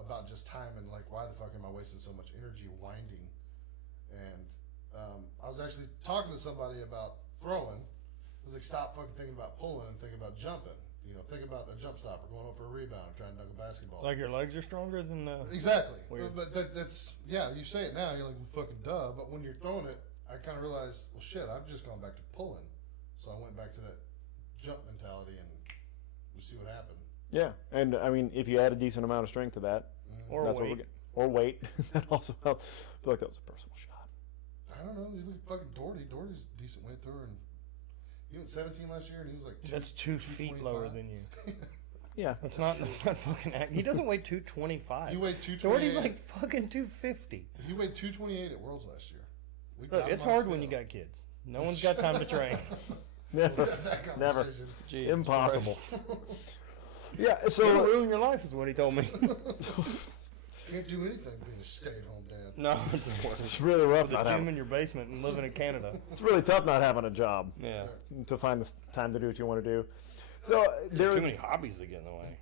about just time and like, why the fuck am I wasting so much energy winding? And I was actually talking to somebody about throwing. I was like, stop fucking thinking about pulling and think about jumping. Think about a jump stopper, going up for a rebound, trying to dunk a basketball. Like your legs are stronger than the... Exactly. But that's, yeah, you say it now, you're like, well, fucking duh. But when you're throwing it, I kind of realized, well, shit, I've just gone back to pulling. So I went back to that jump mentality and we'll see what happened. Yeah, and I mean, if you add a decent amount of strength to that, or that's weight. What we're or weight, that also helps. I feel like that was a personal shot. I don't know. You look at fucking Doherty. Doherty's a decent weight thrower, and he went 17 last year, and he was like that's 2 feet lower than you. Yeah, that's not fucking. He doesn't weigh 225. He weighed 228. Doherty's like fucking 250. He weighed 228 at Worlds last year. Look, it's hard when you got kids. No one's got time to train. Never. Jesus impossible. Yeah, so it'll ruin your life, is what he told me. Can't do anything being a stay-at-home dad. No, it's really rough. The gym in your basement and living in Canada. It's really tough not having a job. Yeah. To find the time to do what you want to do. So there's too many hobbies that get in the way.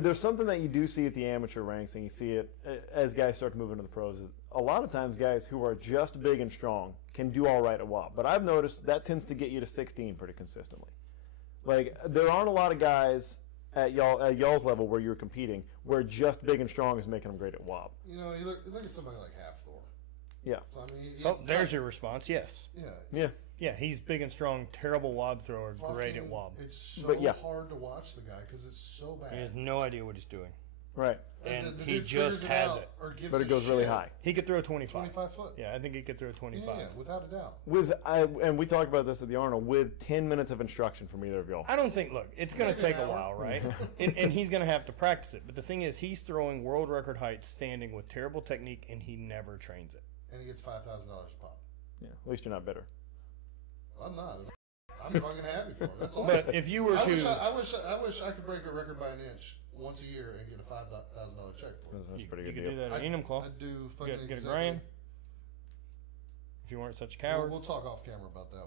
There's something that you do see at the amateur ranks, and you see it as guys start to move into the pros. A lot of times, guys who are just big and strong can do all right at WOP. But I've noticed that tends to get you to 16 pretty consistently. Like, there aren't a lot of guys at y'all's level where you're competing where just big and strong is making them great at WOP. You look at somebody like Half Thor. Yeah. So, there's your response. Yes. Yeah. Yeah, he's big and strong, terrible wob thrower, great at wob. It's so hard to watch the guy because it's so bad. He has no idea what he's doing. Right. And he just has it. But it goes really high. He could throw a 25. 25 foot. Yeah, I think he could throw a 25. Yeah, without a doubt. And we talked about this at the Arnold, with 10 minutes of instruction from either of y'all. I don't think, look, it's going to take a while, right? and he's going to have to practice it. But the thing is, he's throwing world record heights standing with terrible technique, and he never trains it. And he gets $5,000 a pop. Yeah, at least you're not bitter. I'm not. I'm fucking happy for him. That's all. But if you were I wish I could break a record by an inch once a year and get a $5,000 check for it. That's pretty good. You could do that at Enum Claw. I'd do fucking get a grand. If you weren't such a coward. We'll talk off camera about that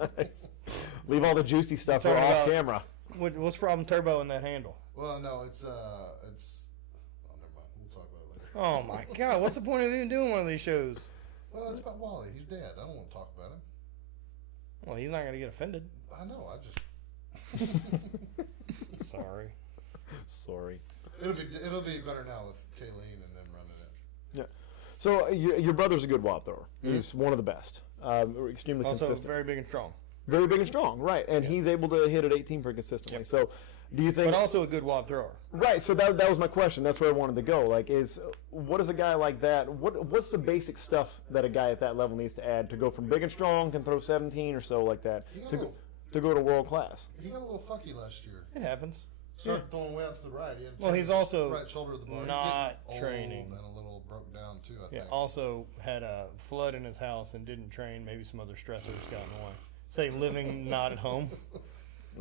one. Nice. Leave all the juicy stuff off camera. What's the problem turbo in that handle? Well, no, it's oh, never mind. We'll talk about it later. Oh my God! What's the point of even doing one of these shows? Well, it's about Wally. He's dead. I don't want to talk about him. Well, he's not going to get offended. I know. I just. Sorry. It'll be better now with Kayleen and them running it. Yeah. So your brother's a good wob thrower. He's one of the best. Extremely Also, consistent. very big and strong. Very big and strong, right? And he's able to hit at 18 pretty consistently. Yep. So, do you think? But also a good wob thrower. Right. So that was my question. That's where I wanted to go. Like, what is a guy like that? What's the basic stuff that a guy at that level needs to add to go from big and strong, can throw 17 or so like that, to go to world class? He got a little funky last year. It happens. Started throwing way out to the right. He had Well, he's also right shoulder of the bar. not He's getting training. old and a little broke down too. I Yeah. think. Also had a flood in his house and didn't train. Maybe some other stressors got in the way. Say living not at home.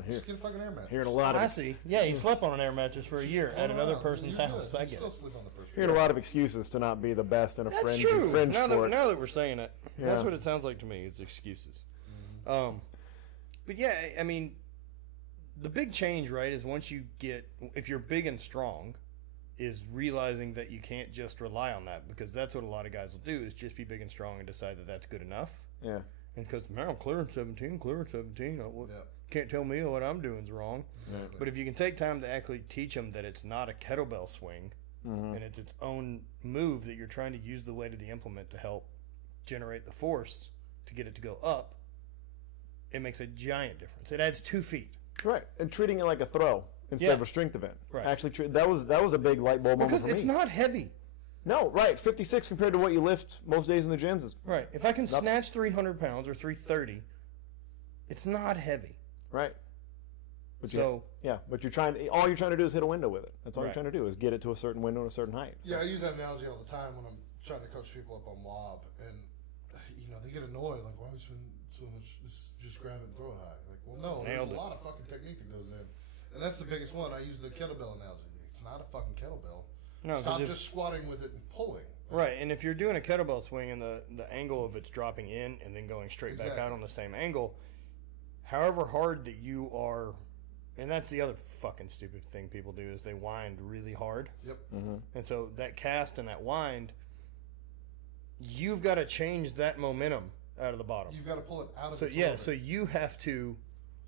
Just get a fucking air mattress. Hearing a lot I of see. Yeah, he slept on an air mattress for a year at another person's You're house. good. I You get still it. sleep on the first hearing a lot of excuses to not be the best in a That's fringe true. fringe Now sport. that we're saying it, that's Yeah. what it sounds like to me. Is excuses. But yeah, I mean, the big change, right, is once you get, if you're big and strong, is realizing that you can't just rely on that, because that's what a lot of guys will do, is just be big and strong and decide that that's good enough. Yeah. And because, man, I'm clearing 17. Yeah. Can't tell me what I'm doing is wrong. Exactly. But if you can take time to actually teach them that it's not a kettlebell swing, and it's its own move, that you're trying to use the weight of the implement to help generate the force to get it to go up, it makes a giant difference. It adds 2 feet. Right. And treating it like a throw instead Yeah. of a strength event. Right. Actually, that was a big light bulb moment Because for me. it's not heavy. No, right. 56 compared to what you lift most days in the gyms is Right. If I can snatch 300 pounds or 330, it's not heavy. right. But So- but all you're trying to do is hit a window with it. That's all you're Right. trying to do is get it to a certain window and a certain height. So. Yeah, I use that analogy all the time when I'm trying to coach people up on wob, and they get annoyed, like, why are we spending so much? Just grab it and throw it high. Like, well, no, Nailed there's it. a lot of fucking technique that goes in, and that's the biggest one. I use the kettlebell analogy. It's not a fucking kettlebell. No, 'cause Stop if- just squatting with it and pulling. Right, and if you're doing a kettlebell swing and the angle of it's dropping in and then going straight back out Exactly. on the same angle, however hard that you are, and that's the other fucking stupid thing people do, is they wind really hard. Yep. And so that cast and that wind, you've got to change that momentum out of the bottom. You've got to pull it out of So its yeah, orbit. so you have to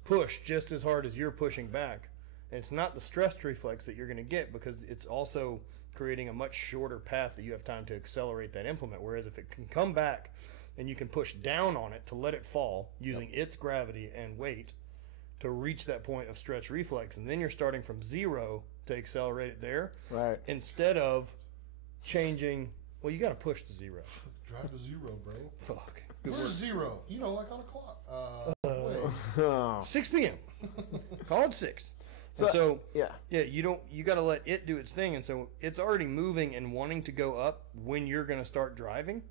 push just as hard as you're pushing back. And it's not the stress reflex that you're going to get, because it's also creating a much shorter path that you have time to accelerate that implement. Whereas if it can come back and you can push down on it to let it fall using its gravity and weight to reach that point of stretch reflex, and then you're starting from zero to accelerate it there, Right. instead of changing. Well, you got to push to zero. Drive to zero, bro. Fuck. Where's zero? Like on a clock. Wait. Oh. 6 p.m. Call it 6. So yeah. you got to let it do its thing, and so it's already moving and wanting to go up when you're going to start driving,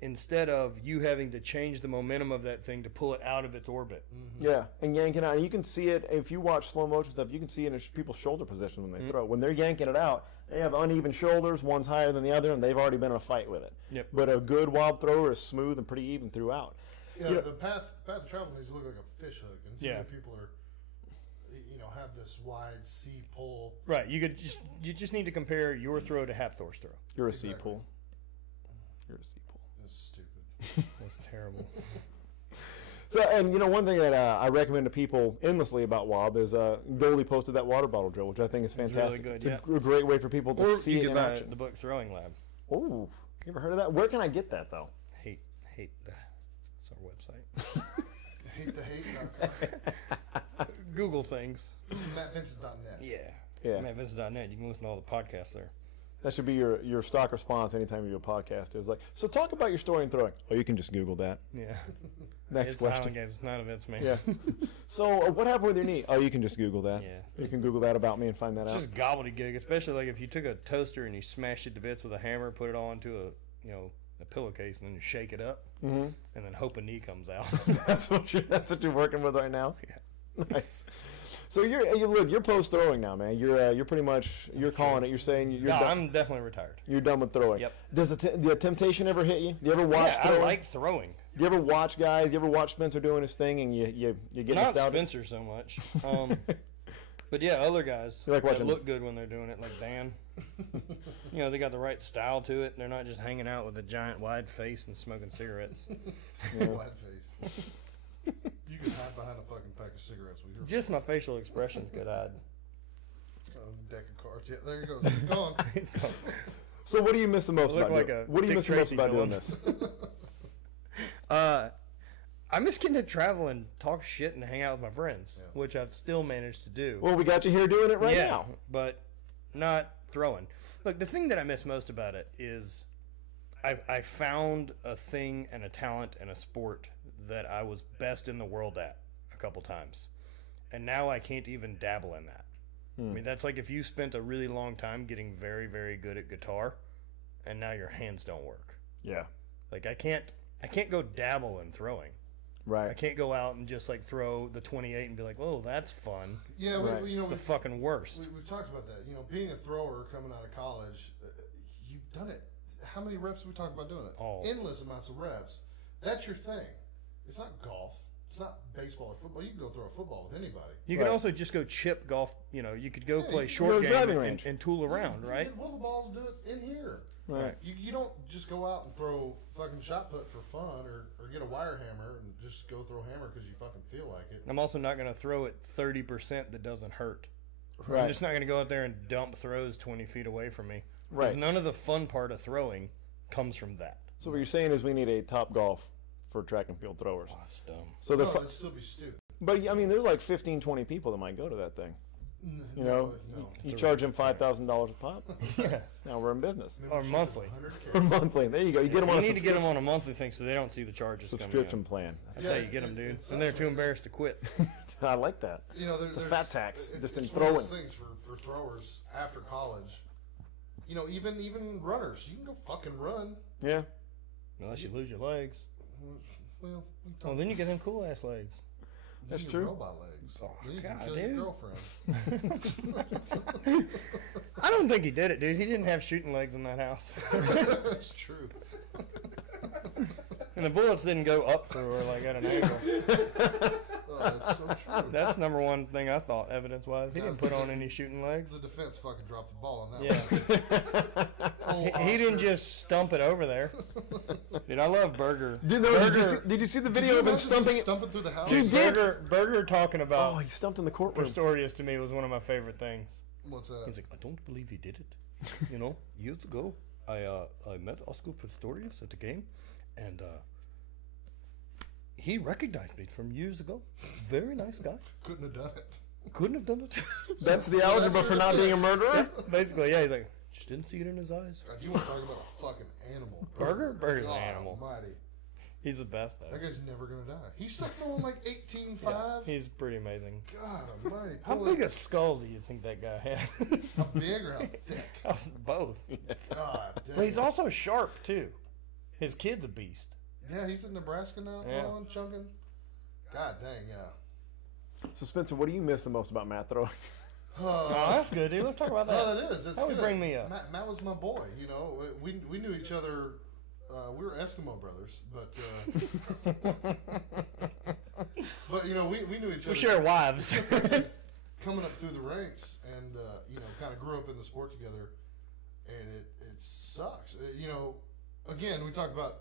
instead of you having to change the momentum of that thing to pull it out of its orbit. Yeah, and yanking out. And you can see it if you watch slow motion stuff. You can see it in people's shoulder position when they throw. When they're yanking it out, they have uneven shoulders. One's higher than the other, and they've already been in a fight with it. Yep. But a good wob thrower is smooth and pretty even throughout. Yeah, You know- the path of travel needs to look like a fish hook, and too Yeah. many people are, have this wide C pull. Right. You just need to compare your throw to Hapthor's throw. You're a C Exactly. pull. You're a C pull. That's stupid. That's terrible. So, and one thing that I recommend to people endlessly about wob is Goldie posted that water bottle drill, which I think is really fantastic. good, It's yeah. a great way for people to Or see you it could in buy action. the book Throwing Lab. Oh, you ever heard of that? Where can I get that though? Hate that. It's our website. HateTheHate.com. Google things. MattVincent.net. Yeah. Yeah. MattVincent.net. You can listen to all the podcasts there. That should be your stock response anytime you do a podcast. Is like, so talk about your story in throwing. Oh, you can just Google that. Yeah. Next It's question. Island Games. It's not events, man. Yeah. So what happened with your knee? Oh, you can just Google that. Yeah. You can Google that about me and find that It's out. just gobbledygook, especially like if you took a toaster and you smashed it to bits with a hammer, put it onto a pillowcase, and then you shake it up, and then hope a knee comes out. That's what you're working with right now. Yeah. Nice. So you're post throwing now, man. You're pretty much calling it. You're saying you're No, done. I'm definitely retired. You're done with throwing. Yep. Does the temptation ever hit you? Do you ever watch Yeah, I throwing? like throwing. Do you ever watch guys? You ever watch Spencer doing his thing and you get Not nostalgic? Spencer so much. But yeah, other guys You like that watching- look good when they're doing it, like Dan. They got the right style to it. They're not just hanging out with a giant wide face and smoking cigarettes. Wide face. You can hide behind a fucking pack of cigarettes with your Just my face. facial expressions could hide. Deck of cards. Yeah, there you go. He's gone. He's gone. So what do you miss the most Look about like doing? a What do you Dick miss the most Tracy about doing villain. this? I miss getting to travel and talk shit and hang out with my friends, Yeah. which I've still managed to do. Well, we got you here doing it right yeah, now. but not throwing. Look, the thing that I miss most about it is I found a thing and a talent and a sport that I was best in the world at a couple times. And now I can't even dabble in that. I mean, that's like if you spent a really long time getting very, very good at guitar and now your hands don't work. Yeah. Like I can't go dabble in throwing. I Right. can't go out and just like throw the 28 and be like, "Oh, that's fun." Yeah, Right. you know, It's the fucking worst. we've talked about that. You know, being a thrower coming out of college, you've done it. How many reps have we talked about doing it? All. Endless amounts of reps. That's your thing. It's not golf. It's not baseball or football. You can go throw a football with anybody. You Right. could also just go chip golf. You know, you could go Yeah, play you can short go to the game driving and, range. and tool around, You right? get wiffle balls, do it in here. Right. You don't just go out and throw fucking shot put for fun or get a wire hammer and just go throw hammer because you fucking feel like it. I'm also not going to throw it 30% that doesn't hurt. Right. I'm just not going to go out there and dump throws 20 feet away from me. 'Cause Right. none of the fun part of throwing comes from that. So what you're saying is we need a top golf for track and field throwers. Oh, that's dumb. So the No, fu- it'd still be stupid. but I mean, there's like 15, 20 people that might go to that thing. You know, no. you charge them $5,000 a pop. Yeah. Now we're in business. Or monthly. 100K. Or monthly. There you go. You get them You on a need to get them on a monthly thing so they don't see the charges subscription coming in. plan. That's how you get them, dude. And they're too embarrassed to quit. I like that. You know, It's a fat tax, It's, just in it's one of those throwing. things for throwers after college. You know, even runners, you can go fucking run. Yeah. Unless you lose your legs. Well, we Well, then you get them cool ass legs. That's you true. Robot legs. Oh, Then you God, can kill dude. your girlfriend. I don't think he did it, dude. He didn't have shooting legs in that house. That's true. And the bullets didn't go up through her like at an angle. Oh, that's so true. That's number one thing I thought, evidence wise. He didn't put on any shooting legs. The defense fucking dropped the ball on that Yeah. one. Oh, He didn't Oscar. just stump it over there. Dude, I love Burger. Did you see the Did video you of him imagine stumping? stumping through the house? He did. Burger talking Oh, about he stumped in the courtroom. Pistorius to me was one of my favorite things. What's that? He's like, I don't believe he did it. You know, years ago, I met Oscar Pistorius at the game, and he recognized me from years ago. Very nice guy. Couldn't have done it. Couldn't have done it. That's the algebra for not being a murderer. Basically, yeah. He's like, just didn't see it in his eyes. God, you want to talk about a fucking animal? Burger? Burger's an God animal. Almighty. He's the best, That though. guy's never gonna die. He's still throwing like 18.5. Yeah, he's pretty amazing. God Almighty. How Pull big it- a skull do you think that guy had? How big or how thick? Both. God damn. But he's also sharp, too. His kid's a beast. Yeah, he's in Nebraska now, Yeah. throwing, chunking. God dang, yeah. So Spencer, what do you miss the most about Matt throwing? Oh, that's good, dude. Let's talk about No, that. that is. It's How would good. bring me up? Matt was my boy. You know, we knew each other. We were Eskimo brothers, but you know, we knew each other. We share wives. Coming up through the ranks, and you know, kind of grew up in the sport together, and it sucks. You know, again, we talk about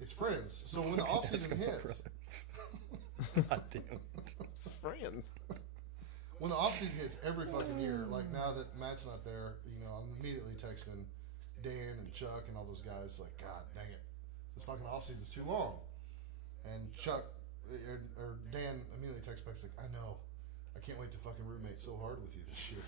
it's friends. So when the off season hits, God damn. It's friends. when the off season hits every fucking year, like now that Matt's not there, you know, I'm immediately texting Dan and Chuck and all those guys, like, God dang it, this fucking off season's too long. And Chuck or Dan immediately texts back, like, I know, I can't wait to fucking roommate so hard with you this year.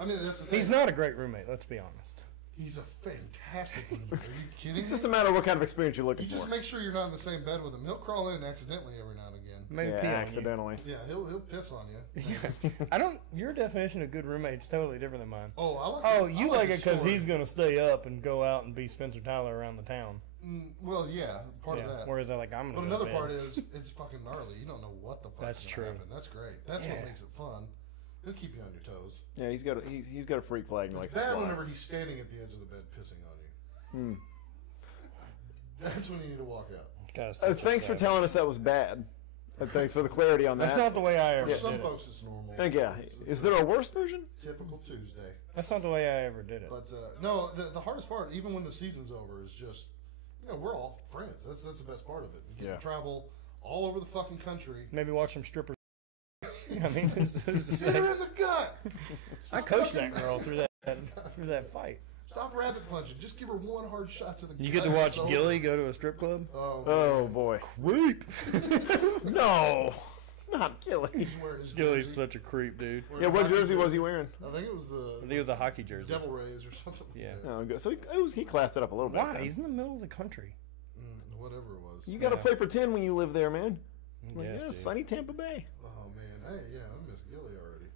I mean, that's the thing. He's not a great roommate, let's be honest. He's a fantastic roommate. Are you kidding It's me? just a matter of what kind of experience you're looking You just for. make sure you're not in the same bed with him. He'll crawl in accidentally every now and again. Maybe Yeah, pee on accidentally. Yeah, he'll piss on you. you. I don't. Your definition of good roommate's totally different than mine. Oh, I like. Oh, I you like a it because story. he's gonna stay up and go out and be Spencer Tyler around the town. Well, yeah, part Yeah. of that. Whereas I like I'm gonna. But go another to bed. part is it's fucking gnarly. You don't know what the fuck's That's gonna true. happen. That's great. That's Yeah. what makes it fun. He'll keep you on your toes. Yeah, he's got a freak flag and likes It's to bad fly. whenever he's standing at the edge of the bed pissing on you. That's when you need to walk out. Gotta sit Thanks for beside telling us that was bad. And thanks for the clarity on that. That's not the way I For ever some did it. folks, it's normal. Yeah. It's Is there a worse version? typical Tuesday? That's not the way I ever did it. But no, the hardest part, even when the season's over, is just we're all friends. That's the best part of it. You get Yeah. to travel all over the fucking country. Maybe watch some strippers. I mean, who's to Hit say? her in the gut. I coached that girl through that fight. Stop rabbit punching. Just give her one hard shot to the gut. You get to watch It's over. Gilly go to a strip club. Oh boy. Creep. No, not Gilly. He's wearing his Gilly's jersey. such a creep, dude. Yeah, what jersey was he wearing? I think it was I think the it was a hockey jersey. Devil Rays or something. Yeah. Like that. Oh, good. So he classed it up a little bit. Why? then. He's in the middle of the country. Whatever it was. You got to Yeah. play pretend when you live there, man. Like, Yes, yeah, dude. sunny Tampa Bay. Oh man, hey, yeah, I miss Gilly already.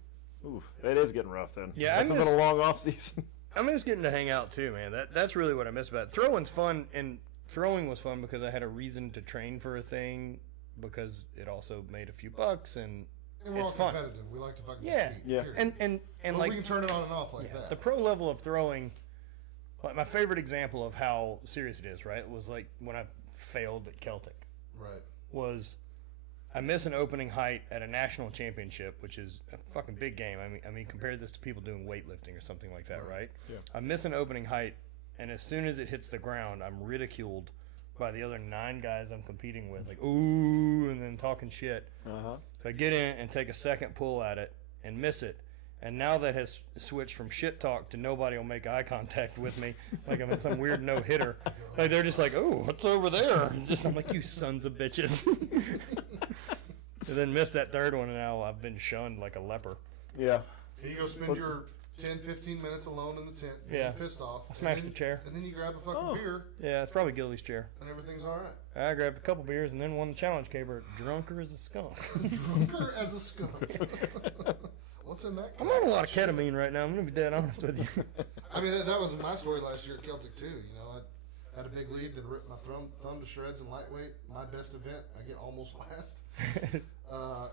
Oof, it is getting rough then. Yeah, I it's been miss- a long off season. I miss getting to hang out too, man. That's really what I miss about it. Throwing's fun, and throwing was fun because I had a reason to train for a thing, because it also made a few bucks, and And we're it's all fun. competitive. We like to fucking Yeah, compete. Yeah. period. and But like we can turn it on and off like that. the pro level of throwing. Like my favorite example of how serious it is, right, was like when I failed at Celtic. Right. Was I miss an opening height at a national championship, which is a fucking big game. I mean, compare this to people doing weightlifting or something like that, right? Yeah. I miss an opening height, and as soon as it hits the ground, I'm ridiculed by the other 9 guys I'm competing with, like ooh, and then talking shit. Uh-huh. So I get in and take a second pull at it and miss it. And now that has switched from shit talk to nobody will make eye contact with me, like I'm in some weird no hitter. Like they're just like, "Oh, what's over there?" I'm like, "You sons of bitches." And then missed that third one, and now I've been shunned like a leper. Yeah. And you go spend your 10, 15 minutes alone in the tent, being Yeah. pissed off. I smashed and the chair. And then you grab a fucking Oh. beer, Yeah, it's probably Gilly's chair. and everything's all right. I grabbed a couple beers and then won the challenge caber, drunker as a skunk. Drunker as a skunk. What's in that? I'm on a lot of ketamine right now. I'm gonna be dead honest with you. I mean, that was my story last year at Celtic too. You know, I had a big lead, then ripped my thumb to shreds in lightweight. My best event, I get almost last,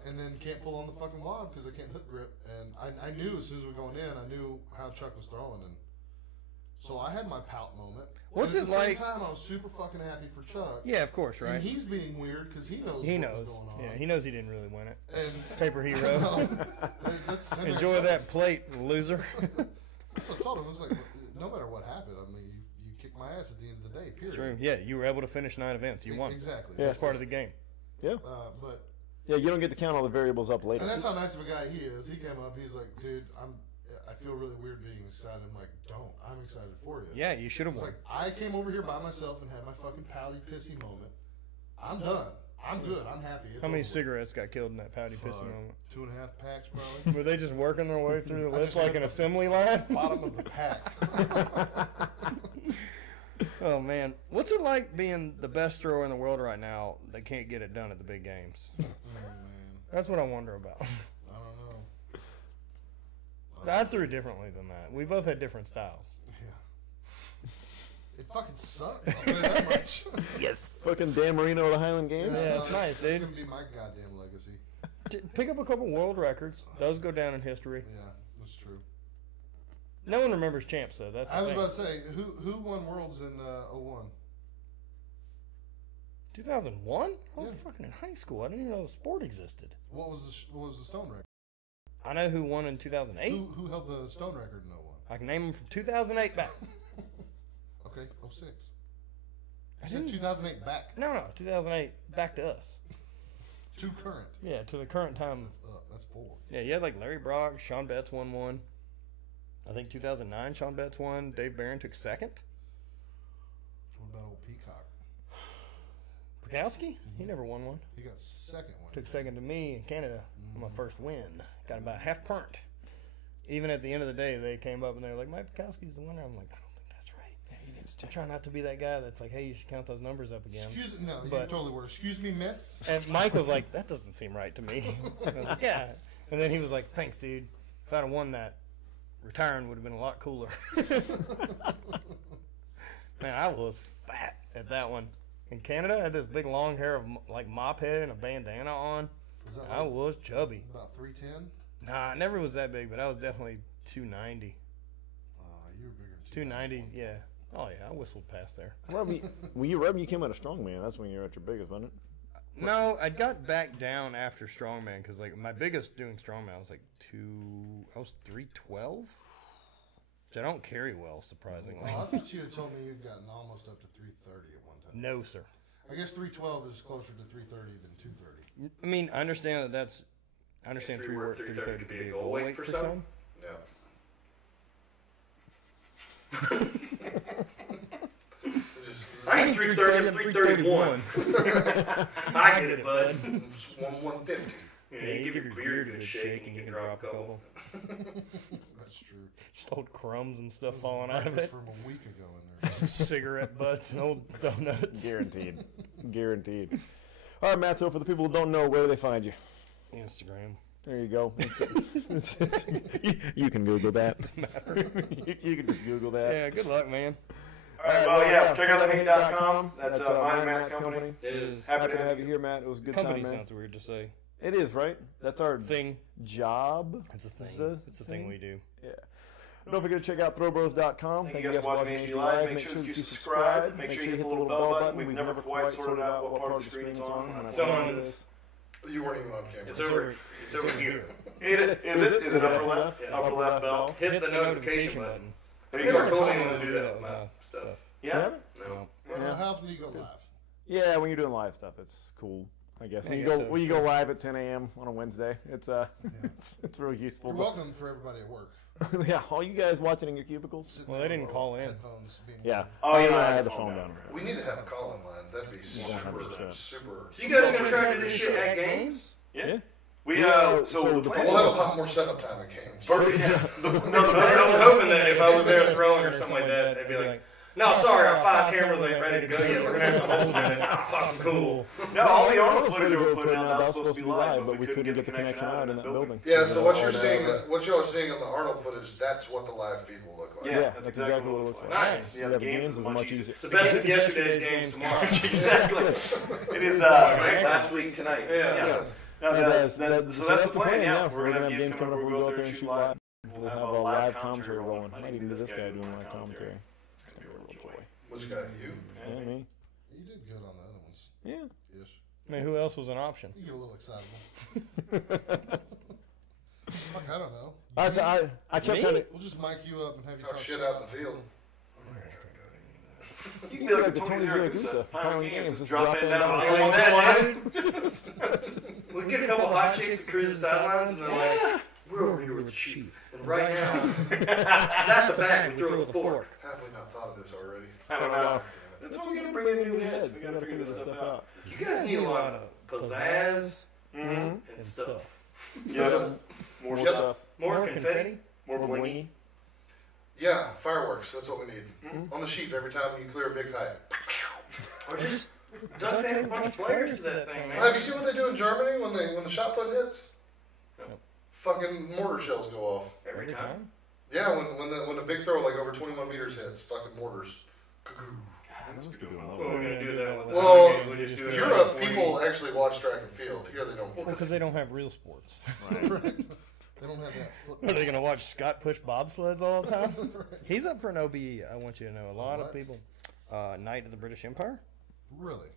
and then can't pull on the fucking wad because I can't hook grip. And I knew as soon as we were going in, I knew how Chuck was throwing, and so I had my pout moment. What's and it at the like- same time, I was super fucking happy for Chuck. Yeah, of course, And right? he's being weird because he knows He what knows. was going on. Yeah, he knows he didn't really win it. And Paper hero. that's the same Enjoy thing I that plate, loser. That's what I told him. It was like, no matter what happened, I mean, you kicked my ass at the end of the day, period. True. Yeah, you were able to finish 9 events. You won. Exactly. Yeah. That's part of the game. Yeah. But Yeah, you don't get to count all the variables up later. and that's how nice of a guy he is. He came up. He's like, dude, I feel really weird being excited. I'm like, don't. I'm excited for you. Yeah, you should have It's won. like I came over here by myself and had my fucking pouty pissy moment. I'm done. I'm good. I'm happy. It's How many over. cigarettes got killed in that pouty pissy Fuck. moment? 2.5 packs, probably. Were they just working their way through the I lips just like hit an the assembly line? Bottom of the pack. Oh, man. What's it like being the best thrower in the world right now that can't get it done at the big games? Oh, man. That's what I wonder about. I don't know. I threw differently than that. We both had different styles. Yeah. It fucking sucked. I'll tell you that much. Yes. Fucking Dan Marino at the Highland Games. Yeah, it's nice, dude. It's gonna be my goddamn legacy. Pick up a couple world records. Those go down in history. Yeah, that's true. No one remembers champs, though. That's the I was thing. about to say, who won Worlds in 01? 2001? I was Yeah. fucking in high school. I didn't even know the sport existed. What was the stone record? I know who won in 2008. Who held the stone record in 01? I can name them from 2008 back. Okay, 06. I You said didn't- 2008 back No, 2008 back to us. to current. Yeah, to the current time. That's up. That's 4. Yeah, you had like Larry Brock, Sean Betts won one. I think 2009, Sean Betts won. Dave Barron took second. What about old Peacock? Bukowski, he never won one. He got second one. Took second to me in Canada on my first win. Got about half point. Even at the end of the day, they came up and they were like, Mike Bukowski's the winner. I'm like, I don't think that's right. I'm trying not to be that guy that's like, hey, you should count those numbers up again. Excuse me, no, you But- totally were. Excuse me, miss. And Mike was like, that doesn't seem right to me. And I was like, yeah. And then he was like, thanks, dude. If I'd have won that, retiring would have been a lot cooler. Man, I was fat at that one. In Canada, I had this big long hair of like mop head and a bandana on. Was that I was chubby. about 310? Nah, I never was that big, but I was definitely 290. You were bigger than 290, yeah. Oh, yeah, I whistled past there. When you came out of strongman, that's when you were at your biggest, wasn't it? No, I got back down after strongman because like my biggest doing strongman I was like 312, which I don't carry well, surprisingly. Oh, I thought you had told me you'd gotten almost up to 330 at one time. No, sir. I guess 312 is closer to 330 than 230. I mean, I understand that I understand 330 could be a goal weight for some. Yeah. I ain't 330, I'm 331. I get it, bud. Just 150. Yeah, you give your beard a good shake and you can drop a couple. That's true. Just old crumbs and stuff falling out of Breakfast it. from a week ago in there. Some cigarette butts and old donuts. Guaranteed. Guaranteed. All right, Matt, so for the people who don't know, where do they find you? Instagram. There you go. You can Google that. You can just Google that. Yeah, good luck, man. All right, well, yeah, check out thehank.com. That's mine and Matt's company. It is. Happy to have you here, Matt. It was a good Company time, man. sounds weird to say. It is, right? That's our Thing. job. It's a thing. It's a thing we do. Yeah. Don't forget to check out throwbros.com. Thank you guys for watching HD Live. Make sure that you subscribe. Make sure you hit the little bell button. We've never quite sorted out what part of the screen it's on. It's on this. You weren't even on camera. It's over here. Is it upper left? Yeah. Upper left bell. Hit the notification button. Have you ever told anyone to do that with my stuff? Yeah? No. Well, how often do you go live? Yeah, when you're doing live stuff, it's cool. I guess when I you guess go so, when you sure. go live at 10 a.m. on a Wednesday, it's it's really useful. You're welcome for everybody at work. Yeah, all you guys watching in your cubicles. Sitting Well, there they didn't with call in. headphones being Yeah. Oh, yeah, I had the phone down. We need to have a call-in line. That'd be super, 100%. super. So you guys are going to try to do this shit at games? Yeah. We, so the plan We'll have a is... lot more setup time at games. Perfect. No, I was hoping that if I was there throwing or something like that, they'd be like, no, sorry, our 5 cameras ain't ready to go yet. We're going to have to hold it. Ah, fucking cool. No, all the Arnold footage we were putting out that was supposed to be live, but we couldn't get the connection out in that building. Yeah, so what you're seeing, what y'all are seeing on the Arnold footage, that's what the live feed will look like. Yeah, that's exactly what it looks like. Nice. Yeah, the games is much easier. The best of yesterday's games tomorrow. Exactly. It is last week tonight. Yeah. No, So that's the plan, yeah. We're going to have games coming up, we'll go out there and shoot live. We'll have a live commentary going. Might even do this guy doing live commentary. It's going to be a real joy. Which guy? You? Yeah, me. You did good on the other ones. Yeah. Ish. I mean, who else was an option? You get a little excitable. Fuck, I don't know. I kept trying to. We'll just mic you up and have you Talk talk shit shit out in the field. You can be like the Tony Zaragoza, piling games, just dropping down I the want field. that, dude. We get a couple hot chicks that cruise the sidelines, and they're like, we're over here with the Sheaf. And right now, that's the bag we throw with a fork. Have we not thought of this already? I don't know. That's why we gotta bring in new heads. We gotta figure this stuff out. You guys need a lot of pizzazz And stuff. Yeah. More Yep. stuff. more confetti. More blingy. Yeah, fireworks. That's what we need. On the sheep every time you clear a big height. Or just duct tape a bunch of flares to that thing, man. Have you seen what they do in Germany when the shot put hits? No. Fucking mortar shells go off. Every time. Yeah, when the big throw like over 21 meters hits, fucking mortars. Cuckoo. Well, we're gonna do that with Well, the games. We just do it Europe, every 4 people actually watch track and field. Here they don't. Well, because they don't have real sports. Right. They don't have that foot. Are they going to watch Scott push bobsleds all the time? He's up for an OBE, I want you to know. A lot of What? people. Knight of the British Empire? Really?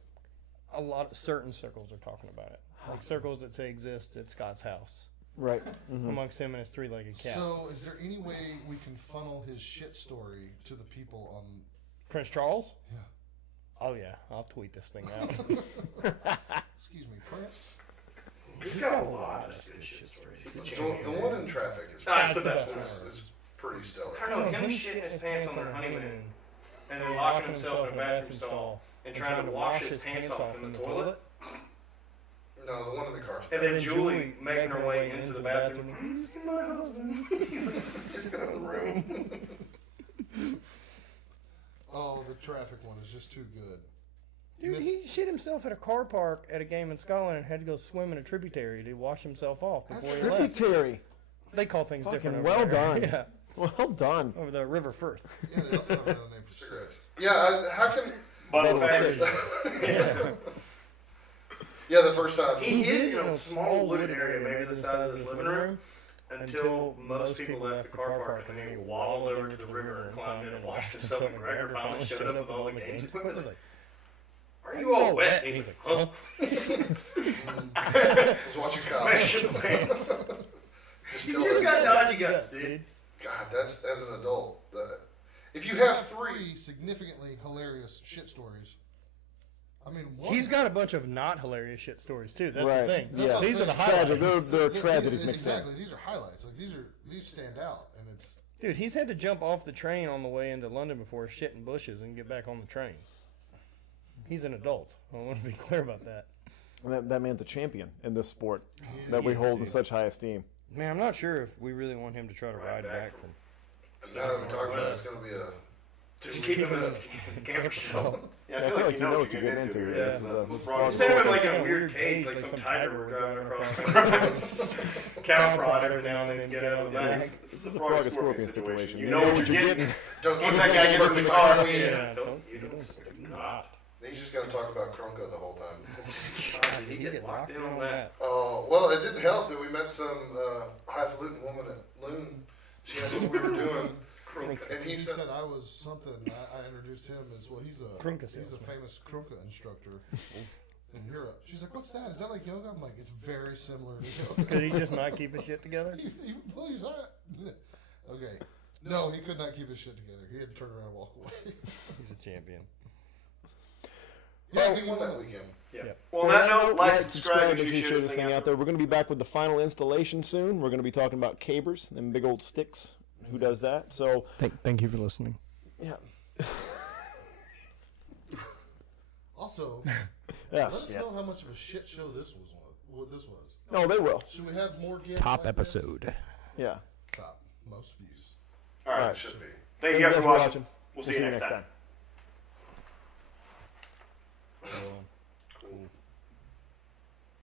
A lot of certain circles are talking about it. Like circles that say exist at Scott's house. Right. Amongst him and his 3-legged cat. So, is there any way we can funnel his shit story to the people on? Prince Charles? Yeah. Oh, yeah. I'll tweet this thing out. Excuse me, Prince. He's got a lot of good shit stories. He's a The champion. one in traffic is That's the best one. is pretty stellar. I don't know, him shitting his pants on their honeymoon, and then locking himself in a bathroom stall, and trying to wash his pants off in the toilet, No, the one in the car. and then Julie making her way into the bathroom. He's my husband. Just got out of the room. Oh, the traffic one is just too good. Dude, he shit himself at a car park at a game in Scotland and had to go swim in a tributary to wash himself off before he left. Tributary. They call things different Fucking over well there. done. Yeah. Well done. Over the River Firth. Yeah, they also have another name for cigarettes. Yeah, how can? Bundle Stage. yeah. Yeah, the first time. He hid in a small wooded area, maybe the size of his living room, until most people left the car park, and then he waddled over to the river and climbed in and washed himself. And Gregor finally showed up with all the games equipment. He's like, "Are you all wet?" And he's like, "Huh?" I was watching college. You just got dodgy guts, dude. God, that's as an adult. If you have 3 significantly hilarious shit stories, I mean, He's got a bunch of not hilarious shit stories too. That's Right. the thing. That's what I'm These are the saying. highlights. There are tragedies mixed in. Exactly. These are highlights. Like these stand out, and it's. Dude, he's had to jump off the train on the way into London before shitting bushes and get back on the train. He's an adult. I want to be clear about that. And that man's a champion in this sport that we hold in such high esteem. Man, I'm not sure if we really want him to try to ride back from. Now that we're talking about it, it's going to be a. Just keep him in a camper shell. Yeah, I feel like you know what you're getting into. Yeah. This is Instead of him like in a weird cage, like some tiger we're driving across. Cow prod every now and then, get out of the bag. This is a frog and scorpion situation. You know what you're getting. Don't Once that guy gets in the car, Yeah, don't. He's just going to talk about Krunka the whole time. You get locked in on that. Oh, well, it didn't help that we met some highfalutin woman at Loon. She asked what we were doing. And he said I was something. I introduced him as well. He's a famous Krunka instructor in Europe. She's like, "What's that? Is that like yoga?" I'm like, "It's very similar to yoga." Could he just not keep his shit together? Well, he's not. Okay. No, he could not keep his shit together. He had to turn around and walk away. He's a champion. Yeah, he won that weekend. Yeah. Well, on that note, like, subscribe, make sure you share this thing out there. We're going to be back with the final installation soon. We're going to be talking about cabers, them big old sticks. Who does that? So thank you for listening. Yeah. Also, Yeah. let us know how much of a shit show this was. What this was. Oh, they will. Should we have more guests? Top like this? episode. Yeah. Top most views. All right. It should be. Thank you guys for watching. We'll see you next time.